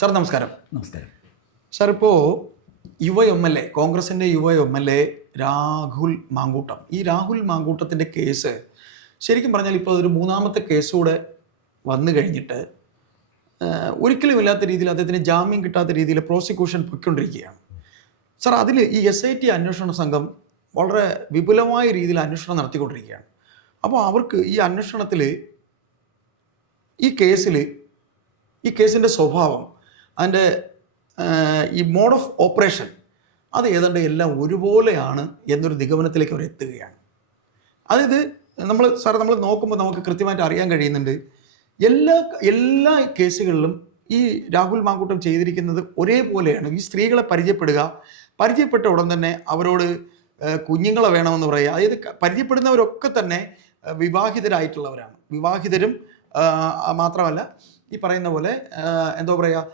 Sir നമസ്കാരം. നമസ്കാരം sir, ഇപ്പോൾ യുവ എം എൽ എ, കോൺഗ്രസിൻ്റെ യുവ M L A Rahul Mankoottam, ഈ രാഹുൽ മാങ്കൂട്ടത്തിൻ്റെ കേസ് ശരിക്കും പറഞ്ഞാൽ ഇപ്പോൾ ഒരു മൂന്നാമത്തെ കേസ് കൂടെ വന്നു കഴിഞ്ഞിട്ട് ഒരിക്കലും ഇല്ലാത്ത രീതിയിൽ അദ്ദേഹത്തിന് ജാമ്യം കിട്ടാത്ത രീതിയിൽ പ്രോസിക്യൂഷൻ പൊയ്ക്കൊണ്ടിരിക്കുകയാണ്. സാർ, അതിൽ ഈ SIT അന്വേഷണ സംഘം വളരെ വിപുലമായ രീതിയിൽ അന്വേഷണം നടത്തിക്കൊണ്ടിരിക്കുകയാണ്. അപ്പോൾ അവർക്ക് ഈ അന്വേഷണത്തിൽ ഈ കേസിൻ്റെ സ്വഭാവം, അതിൻ്റെ ഈ മോഡ് ഓഫ് ഓപ്പറേഷൻ, അത് ഏതാണ്ട് എല്ലാം ഒരുപോലെയാണ് എന്നൊരു നിഗമനത്തിലേക്ക് അവർ എത്തുകയാണ്. അതായത് നമ്മൾ നോക്കുമ്പോൾ നമുക്ക് കൃത്യമായിട്ട് അറിയാൻ കഴിയുന്നുണ്ട്, എല്ലാ കേസുകളിലും ഈ രാഹുൽ മാങ്കൂട്ടം ചെയ്തിരിക്കുന്നത് ഒരേപോലെയാണ്. ഈ സ്ത്രീകളെ പരിചയപ്പെട്ട ഉടൻ തന്നെ അവരോട് കുഞ്ഞുങ്ങളെ വേണമെന്ന് പറയുക. അതായത് പരിചയപ്പെടുന്നവരൊക്കെ തന്നെ വിവാഹിതരായിട്ടുള്ളവരാണ്. വിവാഹിതരും മാത്രമല്ല, ഈ പറയുന്ന പോലെ എന്താ പറയുക,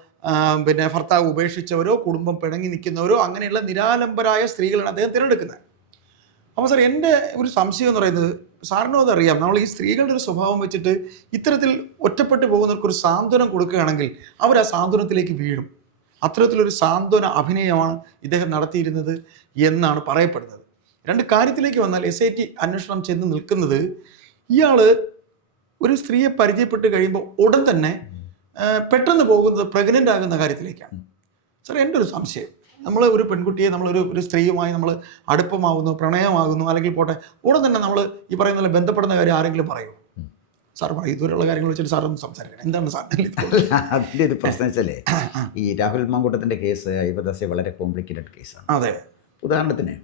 പിന്നെ ഭർത്താവ് ഉപേക്ഷിച്ചവരോ കുടുംബം പിണങ്ങി നിൽക്കുന്നവരോ അങ്ങനെയുള്ള നിരാലംബരായ സ്ത്രീകളാണ് അദ്ദേഹം തിരഞ്ഞെടുക്കുന്നത്. അപ്പോൾ സാർ, എൻ്റെ ഒരു സംശയം എന്ന് പറയുന്നത്, സാറിനും അതറിയാം, നമ്മൾ ഈ സ്ത്രീകളുടെ ഒരു സ്വഭാവം വെച്ചിട്ട് ഇത്തരത്തിൽ ഒറ്റപ്പെട്ടു പോകുന്നവർക്ക് ഒരു സാന്ത്വനം കൊടുക്കുകയാണെങ്കിൽ അവർ ആ സാന്ത്വനത്തിലേക്ക് വീഴും. അത്തരത്തിലൊരു സാന്ത്വന അഭിനയമാണ് ഇദ്ദേഹം നടത്തിയിരുന്നത് എന്നാണ് പറയപ്പെടുന്നത്. രണ്ട് കാര്യത്തിലേക്ക് വന്നാൽ, SIT അന്വേഷണം ചെന്ന് നിൽക്കുന്നത്, ഇയാൾ ഒരു സ്ത്രീയെ പരിചയപ്പെട്ട് കഴിയുമ്പോൾ ഉടൻ തന്നെ പെട്ടെന്ന് പോകുന്നത് പ്രഗ്നൻ്റ് ആകുന്ന കാര്യത്തിലേക്കാണ്. സാർ, എൻ്റെ ഒരു സംശയം, നമ്മൾ ഒരു പെൺകുട്ടിയെ, ഒരു സ്ത്രീയുമായി നമ്മൾ അടുപ്പമാകുന്നു, പ്രണയമാകുന്നു, അല്ലെങ്കിൽ പോട്ടെ, ഉടൻ തന്നെ നമ്മൾ ഈ പറയുന്ന പോലെ ബന്ധപ്പെടുന്ന കാര്യം ആരെങ്കിലും പറയുമോ? സാർ പറയും, ഇതുവരെയുള്ള കാര്യങ്ങൾ വെച്ചിട്ട് സാറൊന്നും സംസാരിക്കണം. എന്താണ് സാർ അതിൻ്റെ ഒരു പ്രശ്നം വെച്ചാലേ, ഈ രാഹുൽ മാങ്കൂട്ടത്തിൻ്റെ കേസ് ഐവദാസെ വളരെ കോംപ്ലിക്കേറ്റഡ് കേസാണ്. അതെ. ഉദാഹരണത്തിന്,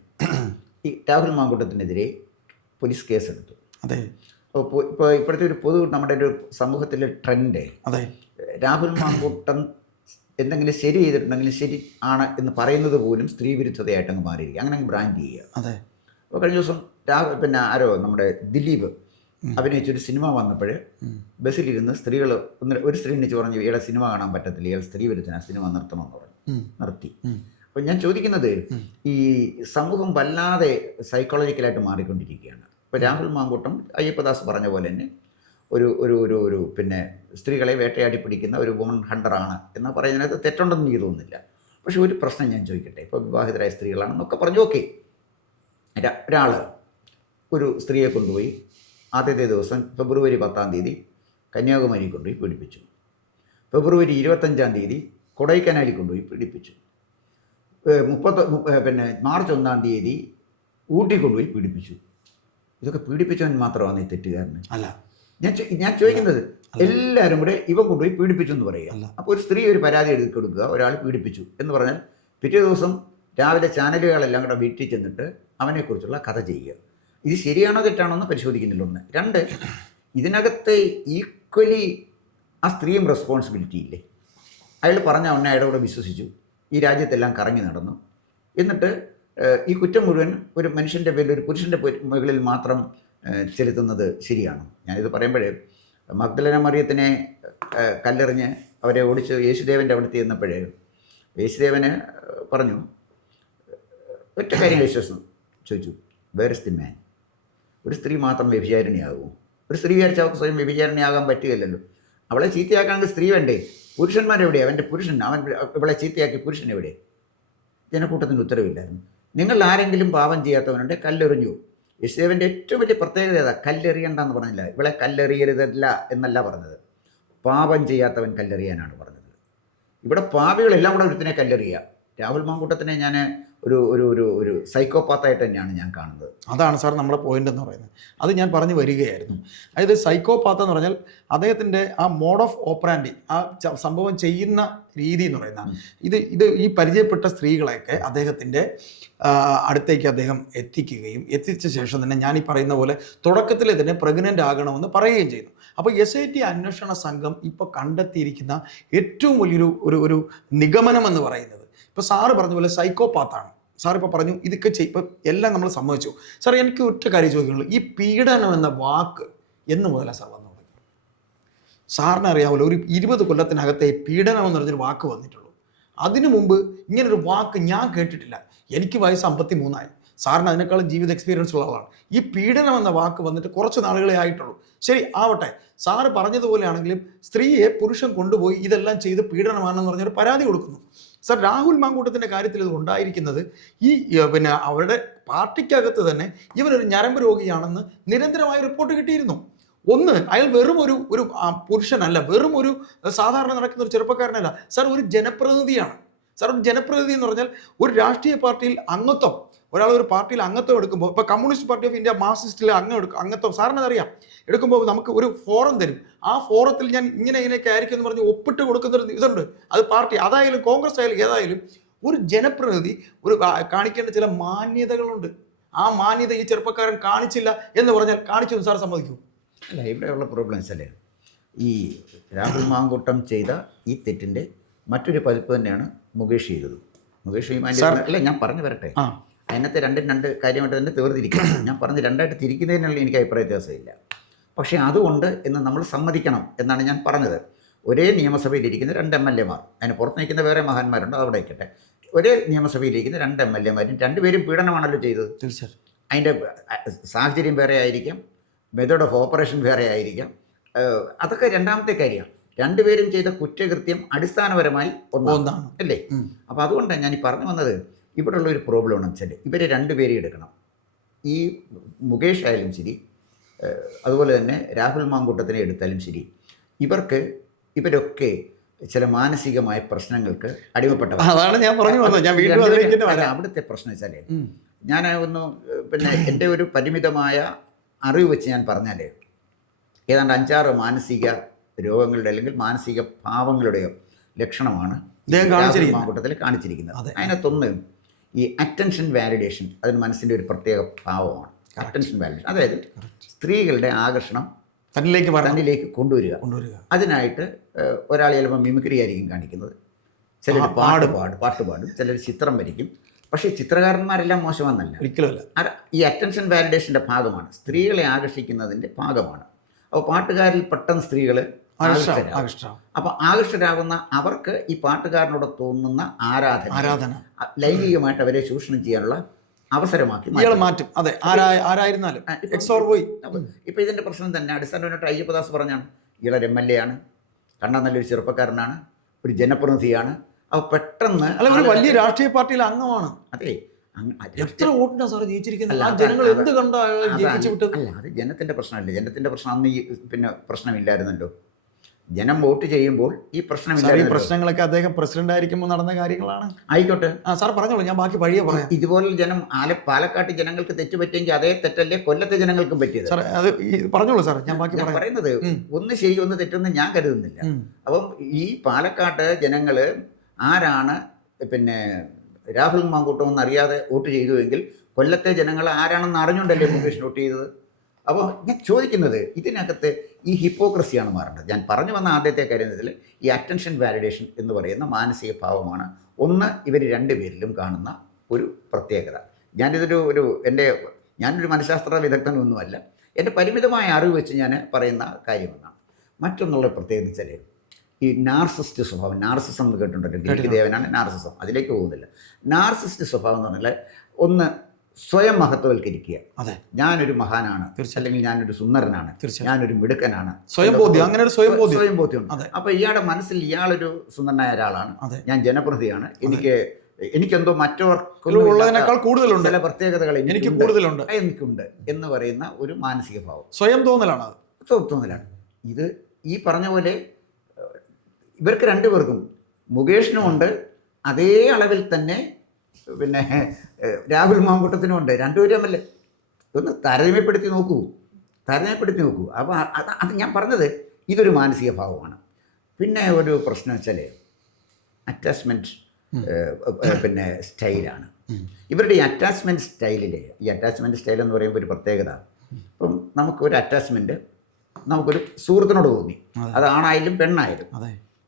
ഈ രാഹുൽ മാങ്കൂട്ടത്തിനെതിരെ പോലീസ് കേസെടുത്തു. അതെ. ഇപ്പോൾ ഇപ്പോഴത്തെ ഒരു നമ്മുടെ ഒരു സമൂഹത്തിലെ ട്രെൻഡ്, അതെ, രാഹുൽ മാങ്കൂട്ടം എന്തെങ്കിലും ശരി ചെയ്തിട്ടുണ്ടെങ്കിൽ ശരി ആണ് എന്ന് പറയുന്നത് പോലും സ്ത്രീ വിരുദ്ധതയായിട്ട് അങ്ങ് മാറിയിരിക്കുക, അങ്ങനെ അങ്ങ് ബ്രാൻഡ് ചെയ്യുക. അതെ. അപ്പോൾ കഴിഞ്ഞ ദിവസം നമ്മുടെ ദിലീപ് അഭിനയിച്ചൊരു സിനിമ വന്നപ്പോൾ ബസ്സിലിരുന്ന് സ്ത്രീകൾ ഒരു സ്ത്രീ എണ്ണിച്ച് പറഞ്ഞു, ഇയാളെ സിനിമ കാണാൻ പറ്റത്തില്ല, ഇയാൾ സ്ത്രീ വിരുദ്ധനാണ്, സിനിമ നിർത്തണമെന്ന് പറഞ്ഞു. നിർത്തി. അപ്പോൾ ഞാൻ ചോദിക്കുന്നത്, ഈ സമൂഹം വല്ലാതെ സൈക്കോളജിക്കലായിട്ട് മാറിക്കൊണ്ടിരിക്കുകയാണ്. ഇപ്പോൾ രാഹുൽ മാങ്കൂട്ടം അയ്യപ്പദാസ് പറഞ്ഞ പോലെ തന്നെ ഒരു പിന്നെ സ്ത്രീകളെ വേട്ടയാടി പിടിക്കുന്ന ഒരു വുമൺ ഹണ്ടറാണ് എന്ന് പറയുന്നതിനകത്ത് തെറ്റുണ്ടെന്ന് എനിക്ക് തോന്നുന്നില്ല. പക്ഷേ ഒരു പ്രശ്നം ഞാൻ ചോദിക്കട്ടെ, ഇപ്പോൾ വിവാഹിതരായ സ്ത്രീകളാണെന്നൊക്കെ പറഞ്ഞു, ഓക്കെ, ഒരാൾ ഒരു സ്ത്രീയെ കൊണ്ടുപോയി ആദ്യത്തെ ദിവസം ഫെബ്രുവരി 10-ാം തീയതി കന്യാകുമാരി കൊണ്ടുപോയി പീഡിപ്പിച്ചു. ഫെബ്രുവരി 25-ാം തീയതി കൊടൈക്കനാലിൽ കൊണ്ടുപോയി പീഡിപ്പിച്ചു. മാർച്ച് 1-ാം തീയതി ഊട്ടി കൊണ്ടുപോയി പീഡിപ്പിച്ചു. ഇതൊക്കെ പീഡിപ്പിച്ചവൻ മാത്രമാണ് ഈ തെറ്റുകാരന്? അല്ല. ഞാൻ ചോദിക്കുന്നത്, എല്ലാവരും കൂടെ ഇവൻ കൊണ്ടുപോയി പീഡിപ്പിച്ചു എന്ന് പറയുക. അപ്പോൾ ഒരു സ്ത്രീ ഒരു പരാതി എഴുതി കൊടുക്കുക, ഒരാൾ പീഡിപ്പിച്ചു എന്ന് പറഞ്ഞാൽ പിറ്റേ ദിവസം രാവിലെ ചാനലുകളെല്ലാം കൂടെ വീട്ടിൽ ചെന്നിട്ട് അവനെക്കുറിച്ചുള്ള കഥ ചെയ്യുക. ഇത് ശരിയാണോ തെറ്റാണോ എന്ന് പരിശോധിക്കുന്നില്ല. ഒന്ന്. രണ്ട്, ഇതിനകത്ത് ഈക്വലി ആ സ്ത്രീയും റെസ്പോൺസിബിലിറ്റി ഇല്ലേ? അയാൾ പറഞ്ഞ അവനെ അയാളുടെ കൂടെ വിശ്വസിച്ചു, ഈ രാജ്യത്തെല്ലാം കറങ്ങി നടന്നു, എന്നിട്ട് ഈ കുറ്റം മുഴുവൻ ഒരു മനുഷ്യൻ്റെ പേരിൽ, ഒരു പുരുഷൻ്റെ മുകളിൽ മാത്രം ചെലുത്തുന്നത് ശരിയാണോ? ഞാനിത് പറയുമ്പോഴേ, മഗ്ദലന മറിയത്തിനെ കല്ലെറിഞ്ഞ് അവരെ ഓടിച്ച് യേശുദേവൻ്റെ അവിടുത്തെ ചെന്നപ്പോഴേ യേശുദേവന് പറഞ്ഞു, ഒറ്റ കാര്യം വിശ്വസം ചോദിച്ചു, വേർ ഇസ് ദി മാൻ? ഒരു സ്ത്രീ മാത്രം വ്യഭിചാരിണിയാകുമോ? ഒരു സ്ത്രീ വിചാരിച്ചാൽ അവർക്ക് സ്വയം വ്യഭിചാരിണിയാകാൻ പറ്റുകയില്ലല്ലോ. അവളെ ചീത്തയാക്കാണെങ്കിൽ സ്ത്രീ വേണ്ടേ? പുരുഷന്മാരെവിടെ? അവൻ്റെ പുരുഷൻ, ഇവളെ ചീത്തയാക്കി പുരുഷൻ എവിടെ? ജനക്കൂട്ടത്തിന് ഉത്തരവില്ലായിരുന്നു. നിങ്ങൾ ആരെങ്കിലും പാപം ചെയ്യാത്തവനുണ്ട്, കല്ലെറിഞ്ഞു. യേശുദേവൻ്റെ ഏറ്റവും വലിയ പ്രത്യേകത ഏതാ? കല്ലെറിയണ്ടെന്ന് പറഞ്ഞില്ല, ഇവളെ കല്ലെറിയരുതല്ല എന്നല്ല പറഞ്ഞത്, പാപം ചെയ്യാത്തവൻ കല്ലെറിയാനാണ് പറഞ്ഞത്. ഇവിടെ പാപികളെല്ലാം കൂടെ ഒരുത്തിനെ കല്ലെറിയുക. രാഹുൽ മാങ്കൂട്ടത്തിനെ ഞാൻ ഒരു സൈക്കോപാത്തായിട്ട് തന്നെയാണ് ഞാൻ കാണുന്നത്. അതാണ് സാർ നമ്മുടെ പോയിന്റ് എന്ന് പറയുന്നത്. അത് ഞാൻ പറഞ്ഞു വരികയായിരുന്നു. അതായത് സൈക്കോപാത്ത് എന്ന് പറഞ്ഞാൽ അദ്ദേഹത്തിൻ്റെ ആ മോഡ് ഓഫ് ഓപ്പറാൻഡി, ആ സംഭവം ചെയ്യുന്ന രീതി എന്ന് പറയുന്നത്, ഇത് ഈ പരിചയപ്പെട്ട സ്ത്രീകളെയൊക്കെ അദ്ദേഹത്തിൻ്റെ അടുത്തേക്ക് അദ്ദേഹം എത്തിച്ച ശേഷം തന്നെ ഞാൻ ഈ പറയുന്ന പോലെ തുടക്കത്തിൽ തന്നെ പ്രഗ്നൻ്റ് ആകണമെന്ന് പറയുകയും ചെയ്തു. അപ്പോൾ SIT അന്വേഷണ സംഘം ഇപ്പോൾ കണ്ടെത്തിയിരിക്കുന്ന ഏറ്റവും വലിയൊരു നിഗമനം എന്ന് പറയുന്നത്, ഇപ്പോൾ സാറ് പറഞ്ഞ പോലെ സൈക്കോപാത്താണ്. സാർ ഇപ്പോൾ പറഞ്ഞു ഇതൊക്കെ ഇപ്പം എല്ലാം നമ്മൾ സമ്മതിച്ചു. സാർ, എനിക്ക് ഒറ്റ കാര്യം ചോദിക്കുന്നുള്ളൂ, ഈ പീഡനം എന്ന വാക്ക് എന്ന് മുതലാണ് സാർ വന്നു തുടങ്ങി? സാറിന് അറിയാമല്ലോ, ഒരു 20 കൊല്ലത്തിനകത്തെ പീഡനം എന്ന് പറഞ്ഞൊരു വാക്ക് വന്നിട്ടുള്ളൂ. അതിനു മുമ്പ് ഇങ്ങനൊരു വാക്ക് ഞാൻ കേട്ടിട്ടില്ല. എനിക്ക് വയസ്സ് 53ആയി. സാറിന് അതിനേക്കാളും ജീവിത എക്സ്പീരിയൻസ് ഉള്ള ആളാണ്. ഈ പീഡനം എന്ന വാക്ക് വന്നിട്ട് കുറച്ച് നാളുകളെ ആയിട്ടുള്ളൂ. ശരി ആവട്ടെ, സാറ് പറഞ്ഞതുപോലെയാണെങ്കിലും സ്ത്രീയെ പുരുഷൻ കൊണ്ടുപോയി ഇതെല്ലാം ചെയ്ത് പീഡനമാണെന്ന് പറഞ്ഞൊരു പരാതി കൊടുക്കുന്നു. സർ, രാഹുൽ മാങ്കൂട്ടത്തിൻ്റെ കാര്യത്തിൽ ഇത് ഉണ്ടായിരിക്കുന്നത് ഈ പിന്നെ അവരുടെ പാർട്ടിക്കകത്ത് തന്നെ ഇവനൊരു ഞരമ്പ് രോഗിയാണെന്ന് നിരന്തരമായ റിപ്പോർട്ട് കിട്ടിയിരുന്നു. ഒന്ന്, അയാൾ വെറും ഒരു പുരുഷനല്ല, വെറും ഒരു സാധാരണ നടക്കുന്ന ഒരു ചെറുപ്പക്കാരനല്ല സാർ, ഒരു ജനപ്രതിനിധിയാണ്. സാർ, ഒരു ജനപ്രതിനിധി എന്ന് പറഞ്ഞാൽ ഒരു രാഷ്ട്രീയ പാർട്ടിയിൽ അംഗത്വം, ഒരാൾ ഒരു പാർട്ടിയിൽ അംഗത്വം എടുക്കുമ്പോൾ, ഇപ്പോൾ കമ്മ്യൂണിസ്റ്റ് പാർട്ടി ഓഫ് ഇന്ത്യ മാർക്സിസ്റ്റിൽ അംഗത്വം സാറിന് അറിയാം, എടുക്കുമ്പോൾ നമുക്ക് ഒരു ഫോറം തരും. ആ ഫോറത്തിൽ ഞാൻ ഇങ്ങനെയൊക്കെ ആയിരിക്കും എന്ന് പറഞ്ഞ് ഒപ്പിട്ട് കൊടുക്കുന്നൊരു ഇതുണ്ട്. അത് പാർട്ടി, അതായാലും കോൺഗ്രസ് ആയാലും ഏതായാലും ഒരു ജനപ്രതിനിധി ഒരു കാണിക്കേണ്ട ചില മാന്യതകളുണ്ട്. ആ മാന്യത ഈ ചെറുപ്പക്കാരൻ കാണിച്ചില്ല എന്ന് പറഞ്ഞാൽ കാണിച്ചു എന്ന് സാർ സമ്മതിക്കൂ? അല്ല, ഇവിടെയുള്ള പ്രോബ്ലം വെച്ചാൽ ഈ രാഹുൽ മാങ്കൂട്ടം ചെയ്ത ഈ തെറ്റിൻ്റെ മറ്റൊരു പതിപ്പ് തന്നെയാണ് മുകേഷ് ചെയ്തത്. മുകേഷ് അല്ല, ഞാൻ പറഞ്ഞു വരട്ടെ. അതിനകത്ത് രണ്ട് കാര്യമായിട്ട് തന്നെ തീർത്തിരിക്കും. ഞാൻ പറഞ്ഞ് രണ്ടായിട്ട് തിരിക്കുന്നതിനുള്ള എനിക്ക് അഭിപ്രായ വ്യത്യാസമില്ല. പക്ഷേ അതുകൊണ്ട് എന്ന് നമ്മൾ സമ്മതിക്കണം എന്നാണ് ഞാൻ പറഞ്ഞത്. ഒരേ നിയമസഭയിലിരിക്കുന്ന 2 MLA-മാർ, അതിന് പുറത്ത് നിൽക്കുന്ന വേറെ മഹാന്മാരുണ്ട്, അവിടെ ഇരിക്കട്ടെ. ഒരേ നിയമസഭയിലിരിക്കുന്ന 2 MLA-മാരും രണ്ടുപേരും പീഡനമാണല്ലോ ചെയ്തത്. തീർച്ചയായും അതിൻ്റെ സാഹചര്യം വേറെ ആയിരിക്കാം, മെത്തേഡ് ഓഫ് ഓപ്പറേഷൻ വേറെ ആയിരിക്കാം, അതൊക്കെ രണ്ടാമത്തെ കാര്യമാണ്. രണ്ടുപേരും ചെയ്ത കുറ്റകൃത്യം അടിസ്ഥാനപരമായി ഒന്നാണ് അല്ലേ? അപ്പോൾ അതുകൊണ്ടാണ് ഞാൻ ഈ പറഞ്ഞു വന്നത്. ഇവിടെയുള്ള ഒരു പ്രോബ്ലം എന്ന് വെച്ചാൽ ഇവരെ രണ്ടുപേരെയും എടുക്കണം. ഈ മുകേഷ് ആയാലും ശരി, അതുപോലെ തന്നെ രാഹുൽ മാങ്കൂട്ടത്തിനെ എടുത്താലും ശരി, ഇവരൊക്കെ ചില മാനസികമായ പ്രശ്നങ്ങൾക്ക് അടിമപ്പെട്ടവർ. അതാണ് ഞാൻ പറഞ്ഞു വന്നത്. ഞാൻ വീണ്ടും അവിടുത്തെ പ്രശ്നം വെച്ചാൽ ഞാൻ ഒന്ന് പിന്നെ എൻ്റെ ഒരു പരിമിതമായ അറിവ് വെച്ച് ഞാൻ പറഞ്ഞാൽ ഏതാണ്ട് 5-6 മാനസിക രോഗങ്ങളുടെ അല്ലെങ്കിൽ മാനസിക ഭാവങ്ങളുടെയോ ലക്ഷണമാണ് മാങ്കൂട്ടത്തിൽ കാണിച്ചിരിക്കുന്നത്. അതിനകത്തൊന്ന് ഈ അറ്റൻഷൻ വാലിഡേഷൻ, അതിന് മനസ്സിൻ്റെ ഒരു പ്രത്യേക ഭാവമാണ് അറ്റൻഷൻ വാലിഡേഷൻ. അതായത് സ്ത്രീകളുടെ ആകർഷണം തന്നിലേക്ക് കൊണ്ടുവരിക. അതിനായിട്ട് ഒരാൾ ചിലപ്പോൾ മിമിക്രി ആയിരിക്കും കാണിക്കുന്നത്, ചിലർ പാട്ട് പാടും, ചിലർ ചിത്രം വരയ്ക്കും. പക്ഷേ ചിത്രകാരന്മാരെല്ലാം മോശമെന്നല്ല, ഒരിക്കലുമല്ല. ഈ അറ്റൻഷൻ വാലിഡേഷൻ്റെ ഭാഗമാണ്, സ്ത്രീകളെ ആകർഷിക്കുന്നതിൻ്റെ ഭാഗമാണ്. അപ്പോൾ പാട്ടുകാരിൽ പെട്ടെന്ന് സ്ത്രീകൾ അപ്പോൾ ആകർഷരാകുന്ന അവർക്ക് ഈ പാട്ടുകാരനോട് തോന്നുന്ന ആരാധന ലൈംഗികമായിട്ട് അവരെ ചൂഷണം ചെയ്യാനുള്ള അവസരമാക്കി മാറ്റും. അതെ, ആരായിരുന്നാലും ഇപ്പോൾ ഇതിൻ്റെ പ്രശ്നം തന്നെ അടിസ്ഥാനമായിട്ട് അയ്യപ്പദാസ് പറഞ്ഞാണ്. ഇയാളൊരു MLA ആണ്, കണ്ടാൽ നല്ലൊരു ചെറുപ്പക്കാരനാണ്, ഒരു ജനപ്രതിനിധിയാണ്. അപ്പോൾ പെട്ടെന്ന് ഒരു വലിയ രാഷ്ട്രീയ പാർട്ടിയിലെ അംഗമാണ്. അതെ, എത്ര വോട്ടിനാ സാർ ജയിച്ചിരിക്കുന്നത്? ജനങ്ങൾ എന്ത് കണ്ടാ ജയിച്ചു വിട്ടത്? അല്ല, അത് ജനത്തിൻ്റെ പ്രശ്നമല്ല. ജനത്തിൻ്റെ പ്രശ്നം അന്ന് ഈ പ്രശ്നമില്ലായിരുന്നല്ലോ. ജനം വോട്ട് ചെയ്യുമ്പോൾ ഈ പ്രശ്നമില്ല. ഈ പ്രശ്നങ്ങളൊക്കെ അദ്ദേഹം പ്രസിഡന്റ് ആയിരിക്കുമ്പോൾ നടന്ന കാര്യങ്ങളാണ്. ആയിക്കോട്ടെ, സാർ പറഞ്ഞോളൂ, ഞാൻ ബാക്കി വഴിയെ പറയാം. ഇതുപോലെ ജനം പാലക്കാട്ട് ജനങ്ങൾക്ക് തെറ്റ് പറ്റിയെങ്കിൽ അതേ തെറ്റല്ലേ കൊല്ലത്തെ ജനങ്ങൾക്കും പറ്റിയത്. സാർ അത് പറഞ്ഞോളൂ സാർ, ഞാൻ ബാക്കി പറയുന്നത് ഒന്ന് ശരി ഒന്ന് തെറ്റെന്ന് ഞാൻ കരുതുന്നില്ല. അപ്പം ഈ പാലക്കാട്ട് ജനങ്ങൾ ആരാണ് പിന്നെ രാഹുൽ മാങ്കൂട്ടം എന്നറിയാതെ വോട്ട് ചെയ്തുവെങ്കിൽ കൊല്ലത്തെ ജനങ്ങൾ ആരാണെന്ന് അറിഞ്ഞുകൊണ്ടല്ലേ മുകേഷ് വോട്ട് ചെയ്തത്. അപ്പോൾ ഞാൻ ചോദിക്കുന്നത് ഇതിനകത്ത് ഈ ഹിപ്പോക്രസിയാണ് മാറേണ്ടത്. ഞാൻ പറഞ്ഞു വന്ന ആദ്യത്തെ കാര്യത്തിൽ ഈ അറ്റൻഷൻ വാലിഡേഷൻ എന്ന് പറയുന്ന മാനസിക ഭാവമാണ് ഒന്ന് ഇവർ രണ്ടുപേരിലും കാണുന്ന ഒരു പ്രത്യേകത. ഞാനൊരു മനഃശാസ്ത്ര വിദഗ്ധനൊന്നുമല്ല, എൻ്റെ പരിമിതമായ അറിവ് വെച്ച് ഞാൻ പറയുന്ന കാര്യമെന്നാണ്. മറ്റൊന്നുള്ള പ്രത്യേകത വെച്ചാൽ ഈ നാർസിസ്റ്റ് സ്വഭാവം, നാർസിസം എന്ന് കേട്ടിട്ടുണ്ടല്ലോ, ഗ്രീക്ക് ദേവനാണ് നാർസിസം, അതിലേക്ക് പോകുന്നില്ല. നാർസിസ്റ്റ് സ്വഭാവം എന്ന് പറഞ്ഞാൽ ഒന്ന് സ്വയം മഹത്വവൽക്കരിക്കുക. അതെ, ഞാനൊരു മഹാനാണ്, അല്ലെങ്കിൽ ഞാനൊരു സുന്ദരനാണ്, ഞാനൊരു മിടുക്കനാണ്, സ്വയംബോധ്യം, അങ്ങനെ ഒരു സ്വയംബോധ്യം. അപ്പോൾ ഇയാളുടെ മനസ്സിൽ ഇയാളൊരു സുന്ദരനായ ഒരാളാണ്, ഞാൻ ജനപ്രതിയാണ്, എനിക്കെന്തോ മറ്റവർക്കുള്ളതിനേക്കാൾ കൂടുതലുണ്ട്, ചില പ്രത്യേകതകൾ എനിക്കുണ്ട് എന്ന് പറയുന്ന ഒരു മാനസിക ഭാവം, സ്വയം തോന്നലാണ്. ഇത് ഈ പറഞ്ഞ പോലെ ഇവർക്ക് രണ്ടുപേർക്കും, മുകേഷിനുമുണ്ട്, അതേ അളവിൽ തന്നെ പിന്നെ രാഹുൽ മാങ്കൂട്ടത്തിനുമുണ്ട്. രണ്ടുപേരും തമ്മിൽ ഒന്ന് താരതമ്യപ്പെടുത്തി നോക്കൂ. അപ്പോൾ അത് ഞാൻ പറഞ്ഞത് ഇതൊരു മാനസിക ഭാവമാണ്. പിന്നെ ഒരു പ്രശ്നം വെച്ചാൽ അറ്റാച്ച്മെൻറ്റ് പിന്നെ സ്റ്റൈലാണ്. ഇവരുടെ ഈ അറ്റാച്ച്മെൻറ്റ് സ്റ്റൈൽ എന്ന് പറയുമ്പോൾ ഒരു പ്രത്യേകത. ഇപ്പം നമുക്കൊരു അറ്റാച്ച്മെൻറ്റ് നമുക്കൊരു സുഹൃത്തിനോട് തോന്നി, അത് ആണായാലും പെണ്ണായാലും.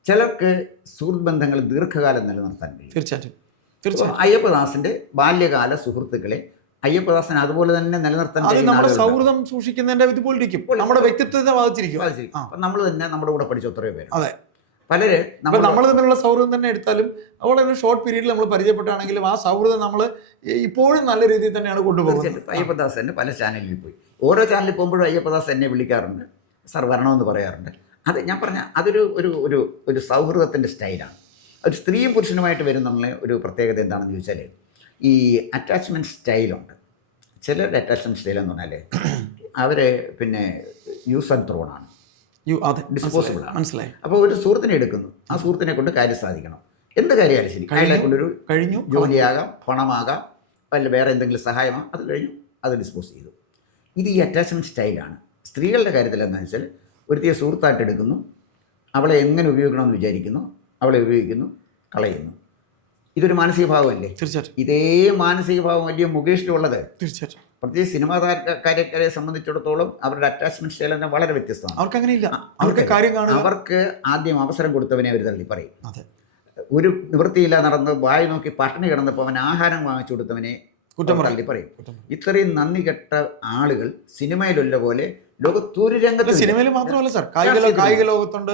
ചിലർക്ക് സുഹൃത്ത് ബന്ധങ്ങൾ ദീർഘകാലം നിലനിർത്താൻ കഴിയും. തീർച്ചയായിട്ടും. അയ്യപ്പദാസിന്റെ ബാല്യകാല സുഹൃത്തുക്കളെ അയ്യപ്പദാസൻ അതുപോലെ തന്നെ നിലനിർത്താൻ നമ്മുടെ സൗഹൃദം സൂക്ഷിക്കുന്നതിന്റെ ഇതുപോലിരിക്കും, നമ്മുടെ വ്യക്തിത്വത്തെ ബാധിച്ചിരിക്കും. നമ്മൾ തന്നെ നമ്മുടെ കൂടെ പഠിച്ച എത്രയോ പേര്. അതെ, പലര് നമ്മൾ തമ്മിലുള്ള സൗഹൃദം തന്നെ എടുത്താലും വളരെ ഷോർട്ട് പീരീഡിൽ നമ്മൾ പരിചയപ്പെട്ടാണെങ്കിലും ആ സൗഹൃദം നമ്മൾ ഇപ്പോഴും നല്ല രീതിയിൽ തന്നെയാണ് കൊണ്ടുപോകുന്നത്. അയ്യപ്പദാസന് പല ചാനലിൽ പോയി, ഓരോ ചാനലിൽ പോകുമ്പോഴും അയ്യപ്പദാസ് എന്നെ വിളിക്കാറുണ്ട്, സാർ വരണമെന്ന് പറയാറുണ്ട്. അത് ഞാൻ പറഞ്ഞ അതൊരു ഒരു ഒരു ഒരു സൗഹൃദത്തിൻ്റെ സ്റ്റൈലാണ്. ഒരു സ്ത്രീയും പുരുഷനുമായിട്ട് വരുന്നുള്ള ഒരു പ്രത്യേകത എന്താണെന്ന് ചോദിച്ചാൽ, ഈ അറ്റാച്ച്മെൻറ്റ് സ്റ്റൈലുണ്ട്. ചിലരുടെ അറ്റാച്ച്മെൻറ്റ് സ്റ്റൈൽ എന്ന് പറഞ്ഞാൽ അവർ പിന്നെ യൂസ് ആൻഡ് ത്രോണാണ്, ഡിസ്പോസിബിൾ ആണ്. മനസ്സിലായി. അപ്പോൾ ഒരു സുഹൃത്തിനെ എടുക്കുന്നു, ആ സുഹൃത്തിനെ കൊണ്ട് കാര്യം സാധിക്കണം, എന്ത് കാര്യമായാലും ശരി, അയാളെ കൊണ്ടൊരു കഴിഞ്ഞു, ജോലിയാകാം, പണമാകാം, അല്ല വേറെ എന്തെങ്കിലും സഹായമാകാം, അത് കഴിഞ്ഞു, അത് ഡിസ്പോസ് ചെയ്തു. ഇത് ഈ അറ്റാച്ച്മെൻറ്റ് സ്റ്റൈലാണ്. സ്ത്രീകളുടെ കാര്യത്തിൽ എന്താണെന്ന് വെച്ചാൽ, ഒരുത്തിയെ സുഹൃത്തായിട്ട് എടുക്കുന്നു, അവളെ എങ്ങനെ ഉപയോഗിക്കണമെന്ന് വിചാരിക്കുന്നു, അവളെ ഉപയോഗിക്കുന്നു, കളയുന്നു. ഇതൊരു മാനസിക ഭാവമല്ലേ? തീർച്ചയായിട്ടും. ഇതേ മാനസിക ഭാവം വലിയ മുകേഷിലുള്ളത്. തീർച്ചയായിട്ടും. പ്രത്യേകിച്ച് സിനിമാകാരെ സംബന്ധിച്ചിടത്തോളം അവരുടെ അറ്റാച്ച്മെന്റ് സ്റ്റൈൽ തന്നെ വളരെ വ്യത്യസ്തമാണ്. അവർക്ക് അങ്ങനെയില്ല. അവർക്ക് കാര്യം കാണുക, അവർക്ക് ആദ്യം അവസരം കൊടുത്തവനെ അവർ തള്ളി പറയും. അതെ. ഒരു നിവൃത്തിയില്ല നടന്ന് വായി നോക്കി പട്ടിണി കിടന്നപ്പോൾ അവൻ ആഹാരം വാങ്ങിച്ചു കൊടുത്തവനെ കുറ്റം തള്ളി പറയും. ഇത്രയും നന്ദി കെട്ട ആളുകൾ സിനിമയിലുള്ള പോലെ ലോകത്തൊരു രംഗത്ത്, സിനിമയിൽ മാത്രമല്ല സാർ, കായിക ലോകത്തുണ്ട്,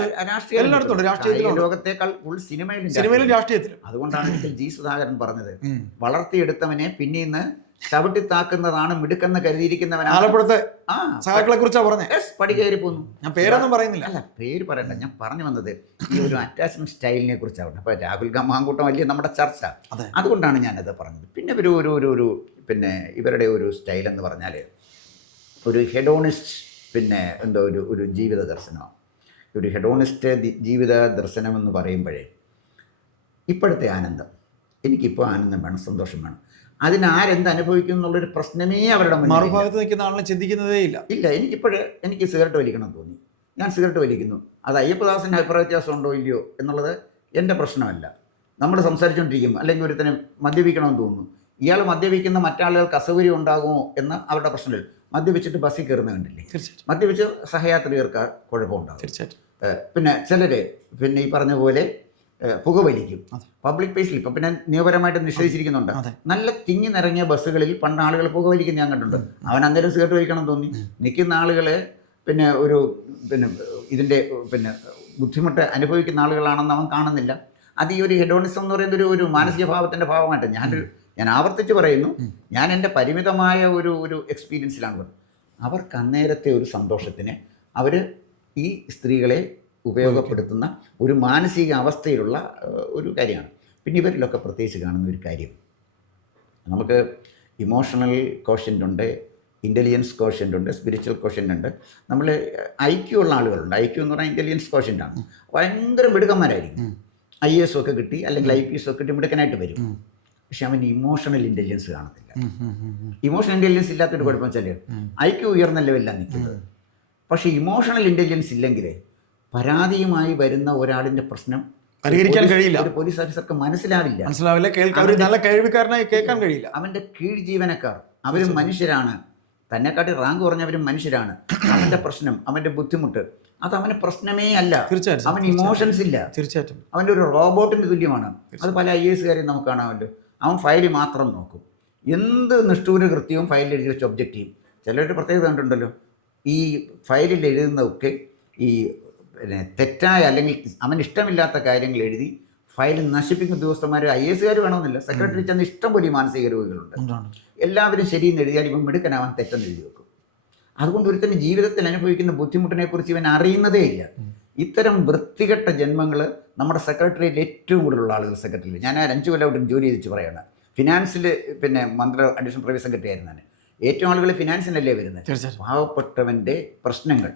എല്ലായിടത്തുണ്ട്. രാഷ്ട്രീയ ലോകത്തേക്കാൾ സിനിമയിലും രാഷ്ട്രീയത്തിലും. അതുകൊണ്ടാണ് എനിക്ക് ജി സുധാകരൻ പറഞ്ഞത്, വളർത്തിയെടുത്തവനെ പിന്നീന്ന് ചവിട്ടിത്താക്കുന്നതാണ് മിടുക്കെന്ന് കരുതിയിരിക്കുന്നവനാണ്. ആലപ്പുഴത്തെ സഹാക്കളെ കുറിച്ചാണ് പറഞ്ഞത്. പടി കയറി പോന്നു. ഞാൻ പേരൊന്നും പറയുന്നില്ല. അല്ല, പേര് പറയണ്ട. ഞാൻ പറഞ്ഞു വന്നത് ഈ ഒരു അറ്റാച്ച്മെന്റ് സ്റ്റൈലിനെ കുറിച്ചാണ്. അപ്പോൾ രാഹുൽ മാങ്കൂട്ടം വലിയ നമ്മുടെ ചർച്ച, അതുകൊണ്ടാണ് ഞാനത് പറഞ്ഞത്. പിന്നെ ഒരു ഒരു ഒരു ഒരു പിന്നെ ഇവരുടെ ഒരു സ്റ്റൈൽ എന്ന് പറഞ്ഞാൽ ഒരു ഹെഡോണിസ്റ്റ്, പിന്നെ എന്തോ ഒരു ഒരു ജീവിത ദർശനമാണ്. ഒരു ഹെഡോണിസ്റ്റ് ജീവിത ദർശനം എന്ന് പറയുമ്പോഴേ, ഇപ്പോഴത്തെ ആനന്ദം, എനിക്കിപ്പോൾ ആനന്ദം വേണം, സന്തോഷം വേണം, അതിനാരെന്ത് അനുഭവിക്കും എന്നുള്ളൊരു പ്രശ്നമേ അവരുടെ മറുഭാഗത്ത് നിൽക്കുന്ന ആളിനെ ചിന്തിക്കുന്നതേ ഇല്ല. എനിക്ക് സിഗരറ്റ് വലിക്കണം തോന്നി, ഞാൻ സിഗരറ്റ് വലിക്കുന്നു. അത് അയ്യപ്പദാസിൻ്റെ അഭിപ്രായ വ്യത്യാസം ഉണ്ടോ ഇല്ലയോ എന്നുള്ളത് എൻ്റെ പ്രശ്നമല്ല. നമ്മൾ സംസാരിച്ചുകൊണ്ടിരിക്കും, അല്ലെങ്കിൽ ഒരുത്തനെ മദ്യപിക്കണമെന്ന് തോന്നുന്നു, ഇയാൾ മദ്യപിക്കുന്ന മറ്റാളുകൾക്ക് അസൗകര്യം ഉണ്ടാകുമോ എന്ന് അവരുടെ പ്രശ്നമില്ല. മദ്യപിച്ചിട്ട് ബസ്സിൽ കയറുന്ന കണ്ടില്ലേ? മദ്യപിച്ച് സഹയാത്രികർക്ക് കുഴപ്പമുണ്ടാകും. തീർച്ചയായിട്ടും. പിന്നെ ചിലർ പിന്നെ ഈ പറഞ്ഞ പോലെ പുകവലിക്കും പബ്ലിക് പ്ലേസിൽ. ഇപ്പം പിന്നെ നിയമപരമായിട്ട് നിഷേധിച്ചിരിക്കുന്നുണ്ട്. നല്ല തിങ്ങി നിറങ്ങിയ ബസ്സുകളിൽ പണ്ട് ആളുകൾ പുകവലിക്കുന്ന ഞാൻ കണ്ടിട്ടുണ്ട്. അവൻ അന്നേരം സിഗരറ്റ് വലിക്കണം തോന്നി. നിൽക്കുന്ന ആളുകൾ പിന്നെ ഇതിൻ്റെ ബുദ്ധിമുട്ട് അനുഭവിക്കുന്ന ആളുകളാണെന്ന് അവൻ കാണുന്നില്ല. അത് ഈ ഒരു ഹെഡോണിസം എന്ന് പറയുന്ന ഒരു മാനസിക ഭാവത്തിൻ്റെ ഭാവമായിട്ട് ഞാൻ ആവർത്തിച്ച് പറയുന്നു. ഞാൻ എൻ്റെ പരിമിതമായ ഒരു എക്സ്പീരിയൻസിലാണ് പറയുന്നത്. അവർക്ക് അന്നേരത്തെ ഒരു സന്തോഷത്തിന് അവർ ഈ സ്ത്രീകളെ ഉപയോഗപ്പെടുത്തുന്ന ഒരു മാനസിക അവസ്ഥയിലുള്ള ഒരു കാര്യമാണ്. പിന്നെ ഇവരിലൊക്കെ പ്രത്യേകിച്ച് കാണുന്ന ഒരു കാര്യം, നമുക്ക് ഇമോഷണൽ കോഷ്യൻ്റ് ഉണ്ട്, ഇൻ്റലിജൻസ് കോഷ്യൻ്റ് ഉണ്ട്, സ്പിരിച്വൽ കോഷ്യൻ്റ് ഉണ്ട്. നമ്മൾ IQ ഉള്ള ആളുകളുണ്ട്. IQ എന്ന് പറഞ്ഞാൽ ഇൻ്റലിജൻസ് കോഷ്യൻ്റാണ്. ഭയങ്കര മിടുക്കന്മാരായിരിക്കും. IAS ഒക്കെ കിട്ടി, അല്ലെങ്കിൽ IPS ഒക്കെ കിട്ടി മിടുക്കനായിട്ട് വരും. പക്ഷെ അവൻ ഇമോഷണൽ ഇൻ്റലിജൻസ് കാണത്തില്ല. ഇമോഷണൽ ഇൻ്റലിജൻസ് ഇല്ലാത്തൊരു കുഴപ്പം വെച്ചാൽ IQ ഉയർന്ന ലെവലിലാണ് നിൽക്കുന്നത്. പക്ഷേ ഇമോഷണൽ ഇൻ്റലിജൻസ് ഇല്ലെങ്കിൽ പരാതിയുമായി വരുന്ന ഒരാളിൻ്റെ പ്രശ്നം പരിഹരിക്കാൻ കഴിയില്ല. ഒരു പോലീസ് ഓഫീസർക്ക് മനസ്സിലാവില്ല. നല്ല കേൾവിക്കാരനായി കേൾക്കാൻ കഴിയില്ല. അവൻ്റെ കീഴ് ജീവനക്കാർ അവരും മനുഷ്യരാണ്, തന്നെക്കാട്ടി റാങ്ക് കുറഞ്ഞവരും മനുഷ്യരാണ്. അവൻ്റെ പ്രശ്നം, അവൻ്റെ ബുദ്ധിമുട്ട്, അത് അവന് പ്രശ്നമേ അല്ല. അവൻ ഇമോഷൻസ് ഇല്ല. തീർച്ചയായിട്ടും. അവൻ്റെ ഒരു റോബോട്ടിൻ്റെ തുല്യമാണ്. അത് പല IAS കാരെയും നമുക്ക് കാണാമല്ലോ. അവൻ ഫയൽ മാത്രം നോക്കും. എന്ത് നിഷ്ഠൂര കൃത്യവും ഫയലിൽ എഴുതി വെച്ച് ഒബ്ജക്റ്റ് ചെയ്യും. ചിലരുടെ പ്രത്യേകത കണ്ടുണ്ടല്ലോ, ഈ ഫയലിൽ എഴുതുന്നതൊക്കെ ഈ തെറ്റായ അല്ലെങ്കിൽ അവന് ഇഷ്ടമില്ലാത്ത കാര്യങ്ങൾ എഴുതി ഫയൽ നശിപ്പിക്കുന്ന ഉദ്യോഗസ്ഥന്മാർ IAS കാർ വേണമെന്നില്ല. സെക്രട്ടറി ചെന്ന് ഇഷ്ടം പോലെ മാനസിക രോഗികളുണ്ട്. എല്ലാവരും ശരിയെന്ന് എഴുതിയാൽ ഇവൻ മിടുക്കനാവാൻ തെറ്റെന്ന് എഴുതി വെക്കും. അതുകൊണ്ട് ഒരുത്തന്നെ ജീവിതത്തിൽ അനുഭവിക്കുന്ന ബുദ്ധിമുട്ടിനെക്കുറിച്ച് ഇവൻ അറിയുന്നതേ ഇല്ല. ഇത്തരം വൃത്തികെട്ട ജന്മങ്ങൾ നമ്മുടെ സെക്രട്ടറിയിൽ ഏറ്റവും കൂടുതലുള്ള ആളുകൾ സെക്രട്ടറിയിൽ. ഞാൻ 5 കൊല്ലം അവിടെ ജോലി ചെയ്തിച്ച് പറയുകയാണ്. ഫിനാൻസിൽ അഡീഷണൽ പ്രൈവറ്റ് സെക്രട്ടറി ആയിരുന്നാണ്. ഏറ്റവും ആളുകൾ ഫിനാൻസിനല്ലേ വരുന്നത്. പാവപ്പെട്ടവൻ്റെ പ്രശ്നങ്ങൾ,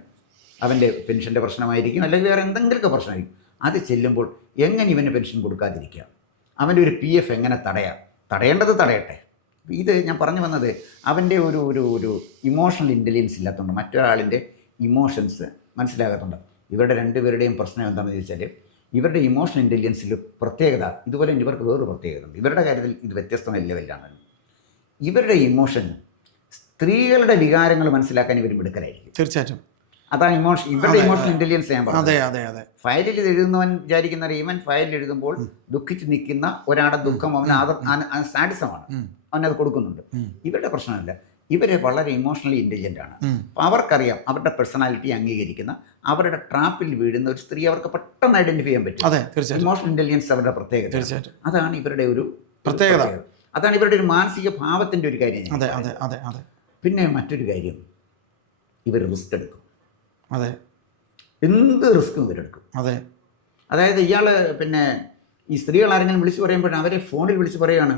അവൻ്റെ പെൻഷൻ്റെ പ്രശ്നമായിരിക്കും, അല്ലെങ്കിൽ വേറെ എന്തെങ്കിലുമൊക്കെ പ്രശ്നമായിരിക്കും. അത് ചെല്ലുമ്പോൾ എങ്ങനെ ഇവന് പെൻഷൻ കൊടുക്കാതിരിക്കുക, അവൻ്റെ ഒരു PF എങ്ങനെ തടയേണ്ടത് തടയട്ടെ. ഇത് ഞാൻ പറഞ്ഞു വന്നത്, അവൻ്റെ ഒരു ഇമോഷണൽ ഇൻ്റലിജൻസ് ഇല്ലാത്തതുകൊണ്ട് മറ്റൊരാളിൻ്റെ ഇമോഷൻസ് മനസ്സിലാകാത്തതുണ്ട്. ഇവരുടെ രണ്ടുപേരുടെയും പ്രശ്നം എന്താണെന്ന് ചോദിച്ചാൽ, ഇവരുടെ ഇമോഷണൽ ഇൻ്റലിജൻസിൽ പ്രത്യേകത, ഇതുപോലെ ഇവർക്ക് വേറൊരു പ്രത്യേകത ഉണ്ട്. ഇവരുടെ കാര്യത്തിൽ ഇത് വ്യത്യസ്തമായ ലെവലിലാണ്. ഇവരുടെ ഇമോഷൻ, സ്ത്രീകളുടെ വികാരങ്ങൾ മനസ്സിലാക്കാൻ ഇവർ മിടുക്കരായിരിക്കും. തീർച്ചയായിട്ടും. അതാണ് ഇവരുടെ ഇമോഷണൽ ഇന്റലിജൻസ് ഞാൻ പറഞ്ഞത്. ഫയലിൽ എഴുതുന്നവൻ വിചാരിക്കുന്ന ഇവൻ ഫയലിൽ എഴുതുമ്പോൾ ദുഃഖിച്ച് നിൽക്കുന്ന ഒരാളുടെ ദുഃഖം അവന് സാഡിസമാണ്, അവനത് കൊടുക്കുന്നുണ്ട്. ഇവരുടെ പ്രശ്നമല്ല. ഇവരെ വളരെ ഇമോഷണലി ഇൻ്റലിജൻ്റ് ആണ്. അപ്പോൾ അവർക്കറിയാം അവരുടെ പേഴ്സണാലിറ്റി അംഗീകരിക്കുന്ന, അവരുടെ ട്രാപ്പിൽ വീഴുന്ന ഒരു സ്ത്രീ അവർക്ക് പെട്ടെന്ന് ഐഡൻറ്റിഫൈ ചെയ്യാൻ പറ്റും. അതെ, തീർച്ചയായിട്ടും. ഇമോഷണൽ ഇൻ്റലിജൻസ് അവരുടെ പ്രത്യേകത. തീർച്ചയായിട്ടും. അതാണ് ഇവരുടെ ഒരു പ്രത്യേകത. അതാണ് ഇവരുടെ ഒരു മാനസിക ഭാവത്തിൻ്റെ ഒരു കാര്യം. അതെ അതെ അതെ അതെ. പിന്നെ മറ്റൊരു കാര്യം, ഇവർ റിസ്ക് എടുക്കും. അതെ, എന്ത് റിസ്ക്കും ഇവരെടുക്കും. അതെ. അതായത് ഇയാൾ പിന്നെ ഈ സ്ത്രീകൾ ആരെങ്കിലും വിളിച്ച് പറയുമ്പോഴാണ് അവരെ ഫോണിൽ വിളിച്ച് പറയുകയാണ്,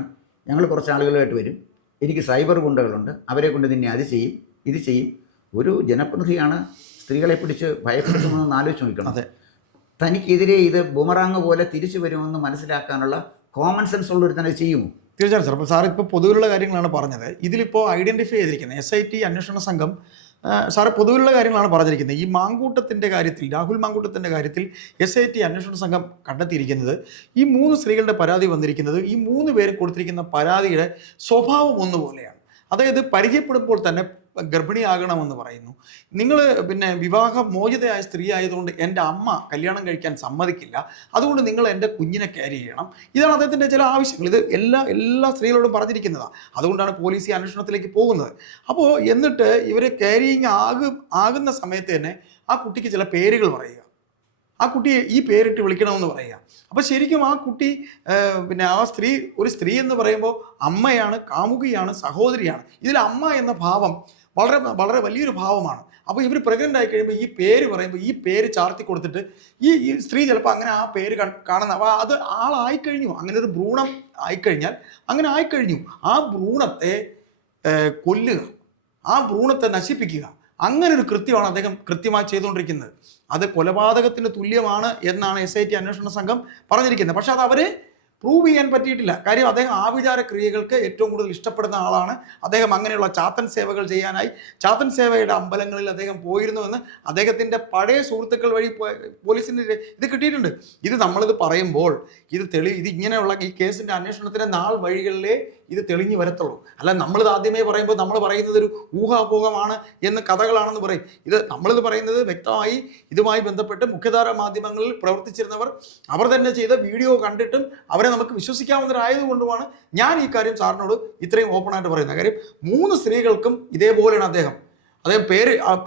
ഞങ്ങൾ കുറച്ച് ആളുകളായിട്ട് വരും, എനിക്ക് സൈബർ ഗുണ്ടകളുണ്ട്, അവരെ കൊണ്ട് നിന്നെ അത് ചെയ്യും ഇത് ചെയ്യും. ഒരു ജനപ്രതിനിധിയാണ് സ്ത്രീകളെ പിടിച്ച് ഭയപ്പെടുത്തുന്നതെന്ന് ആലോചിച്ച് നോക്കണം. അതെ. തനിക്കെതിരെ ഇത് ബുമറാങ് പോലെ തിരിച്ചു വരുമെന്ന് മനസ്സിലാക്കാനുള്ള കോമൺ സെൻസ് ഉള്ളൊരു തന്നെ ചെയ്യുമോ? തീർച്ചയായും സാർ. അപ്പോൾ സാർ ഇപ്പോൾ പൊതുവിലുള്ള കാര്യങ്ങളാണ് പറഞ്ഞത്. ഇതിലിപ്പോൾ ഐഡൻറ്റിഫൈ ചെയ്തിരിക്കുന്നത് SIT അന്വേഷണ സംഘം സാറ് പൊതുവിലുള്ള കാര്യങ്ങളാണ് പറഞ്ഞിരിക്കുന്നത്. ഈ മാങ്കൂട്ടത്തിൻ്റെ കാര്യത്തിൽ, രാഹുൽ മാങ്കൂട്ടത്തിൻ്റെ കാര്യത്തിൽ SIT അന്വേഷണ സംഘം കണ്ടെത്തിയിരിക്കുന്നത് ഈ 3 സ്ത്രീകളുടെ പരാതി വന്നിരിക്കുന്നത്, ഈ 3 പേര് കൊടുത്തിരിക്കുന്ന പരാതിയുടെ സ്വഭാവം ഒന്നുപോലെയാണ്. അതായത് പരിചയപ്പെടുമ്പോൾ തന്നെ ഗർഭിണിയാകണമെന്ന് പറയുന്നു. നിങ്ങൾ പിന്നെ വിവാഹമോചിതയായ സ്ത്രീ ആയതുകൊണ്ട് എൻ്റെ അമ്മ കല്യാണം കഴിക്കാൻ സമ്മതിക്കില്ല, അതുകൊണ്ട് നിങ്ങൾ എൻ്റെ കുഞ്ഞിനെ ക്യാരി ചെയ്യണം. ഇതാണ് അദ്ദേഹത്തിൻ്റെ ചില ആവശ്യങ്ങൾ. ഇത് എല്ലാ സ്ത്രീകളോടും പറഞ്ഞിരിക്കുന്നതാണ്. അതുകൊണ്ടാണ് പോലീസ് ഈ അന്വേഷണത്തിലേക്ക് പോകുന്നത്. അപ്പോൾ എന്നിട്ട് ഇവർ ക്യാരിയിങ് ആകുന്ന സമയത്ത് തന്നെ ആ കുട്ടിക്ക് ചില പേരുകൾ പറയുക, ആ കുട്ടിയെ ഈ പേരിട്ട് വിളിക്കണമെന്ന് പറയുക. അപ്പോൾ ശരിക്കും ആ കുട്ടി പിന്നെ ആ സ്ത്രീ, ഒരു സ്ത്രീ എന്ന് പറയുമ്പോൾ അമ്മയാണ്, കാമുകിയാണ്, സഹോദരിയാണ്. ഇതിൽ അമ്മ എന്ന ഭാവം വളരെ വളരെ വലിയൊരു ഭാവമാണ്. അപ്പോൾ ഇവർ പ്രഗ്നൻ്റ് ആയി കഴിയുമ്പോൾ ഈ പേര് പറയുമ്പോൾ ഈ പേര് ചാർത്തി കൊടുത്തിട്ട് ഈ സ്ത്രീ ചിലപ്പോൾ അങ്ങനെ ആ പേര് കാണുന്ന, അപ്പോൾ അത് ആളായിക്കഴിഞ്ഞു, അങ്ങനെ ഒരു ഭ്രൂണം ആയിക്കഴിഞ്ഞാൽ അങ്ങനെ ആയിക്കഴിഞ്ഞു. ആ ഭ്രൂണത്തെ കൊല്ലുക, ആ ഭ്രൂണത്തെ നശിപ്പിക്കുക, അങ്ങനെ ഒരു കൃത്യമാണ് അദ്ദേഹം കൃത്യമായി ചെയ്തുകൊണ്ടിരിക്കുന്നത്. അത് കൊലപാതകത്തിന് തുല്യമാണ് എന്നാണ് SIT അന്വേഷണ സംഘം പറഞ്ഞിരിക്കുന്നത്. പക്ഷെ അത് അവരെ പ്രൂവ് ചെയ്യാൻ പറ്റിയിട്ടില്ല. കാര്യം അദ്ദേഹം ആഭിചാര ക്രിയകൾക്ക് ഏറ്റവും കൂടുതൽ ഇഷ്ടപ്പെടുന്ന ആളാണ്. അദ്ദേഹം അങ്ങനെയുള്ള ചാത്തൻ സേവകൾ ചെയ്യാനായി ചാത്തൻ സേവയുടെ അമ്പലങ്ങളിൽ അദ്ദേഹം പോയിരുന്നുവെന്ന് അദ്ദേഹത്തിൻ്റെ പഴയ സുഹൃത്തുക്കൾ വഴി പോലീസിന് ഇത് കിട്ടിയിട്ടുണ്ട്. ഇത് നമ്മളിത് പറയുമ്പോൾ ഇത് ഇങ്ങനെയുള്ള ഈ കേസിൻ്റെ അന്വേഷണത്തിൻ്റെ നാൾ വഴികളിലേ ഇത് തെളിഞ്ഞു വരത്തുള്ളൂ. അല്ല നമ്മളിത് ആദ്യമേ പറയുമ്പോൾ നമ്മൾ പറയുന്നത് ഒരു ഊഹാപോഹമാണ് എന്ന് കഥകളാണെന്ന് പറയും. നമ്മളിത് പറയുന്നത് വ്യക്തമായി ഇതുമായി ബന്ധപ്പെട്ട് മുഖ്യധാരാ മാധ്യമങ്ങളിൽ പ്രവർത്തിച്ചിരുന്നവർ അവർ തന്നെ ചെയ്ത വീഡിയോ കണ്ടിട്ടും അവരെ നമുക്ക് വിശ്വസിക്കാവുന്നവരായതുകൊണ്ടുമാണ് ഞാൻ ഈ കാര്യം സാറിനോട് ഇത്രയും ഓപ്പണായിട്ട് പറയുന്നത്. കാര്യം 3 സ്ത്രീകൾക്കും ഇതേപോലെയാണ് അദ്ദേഹം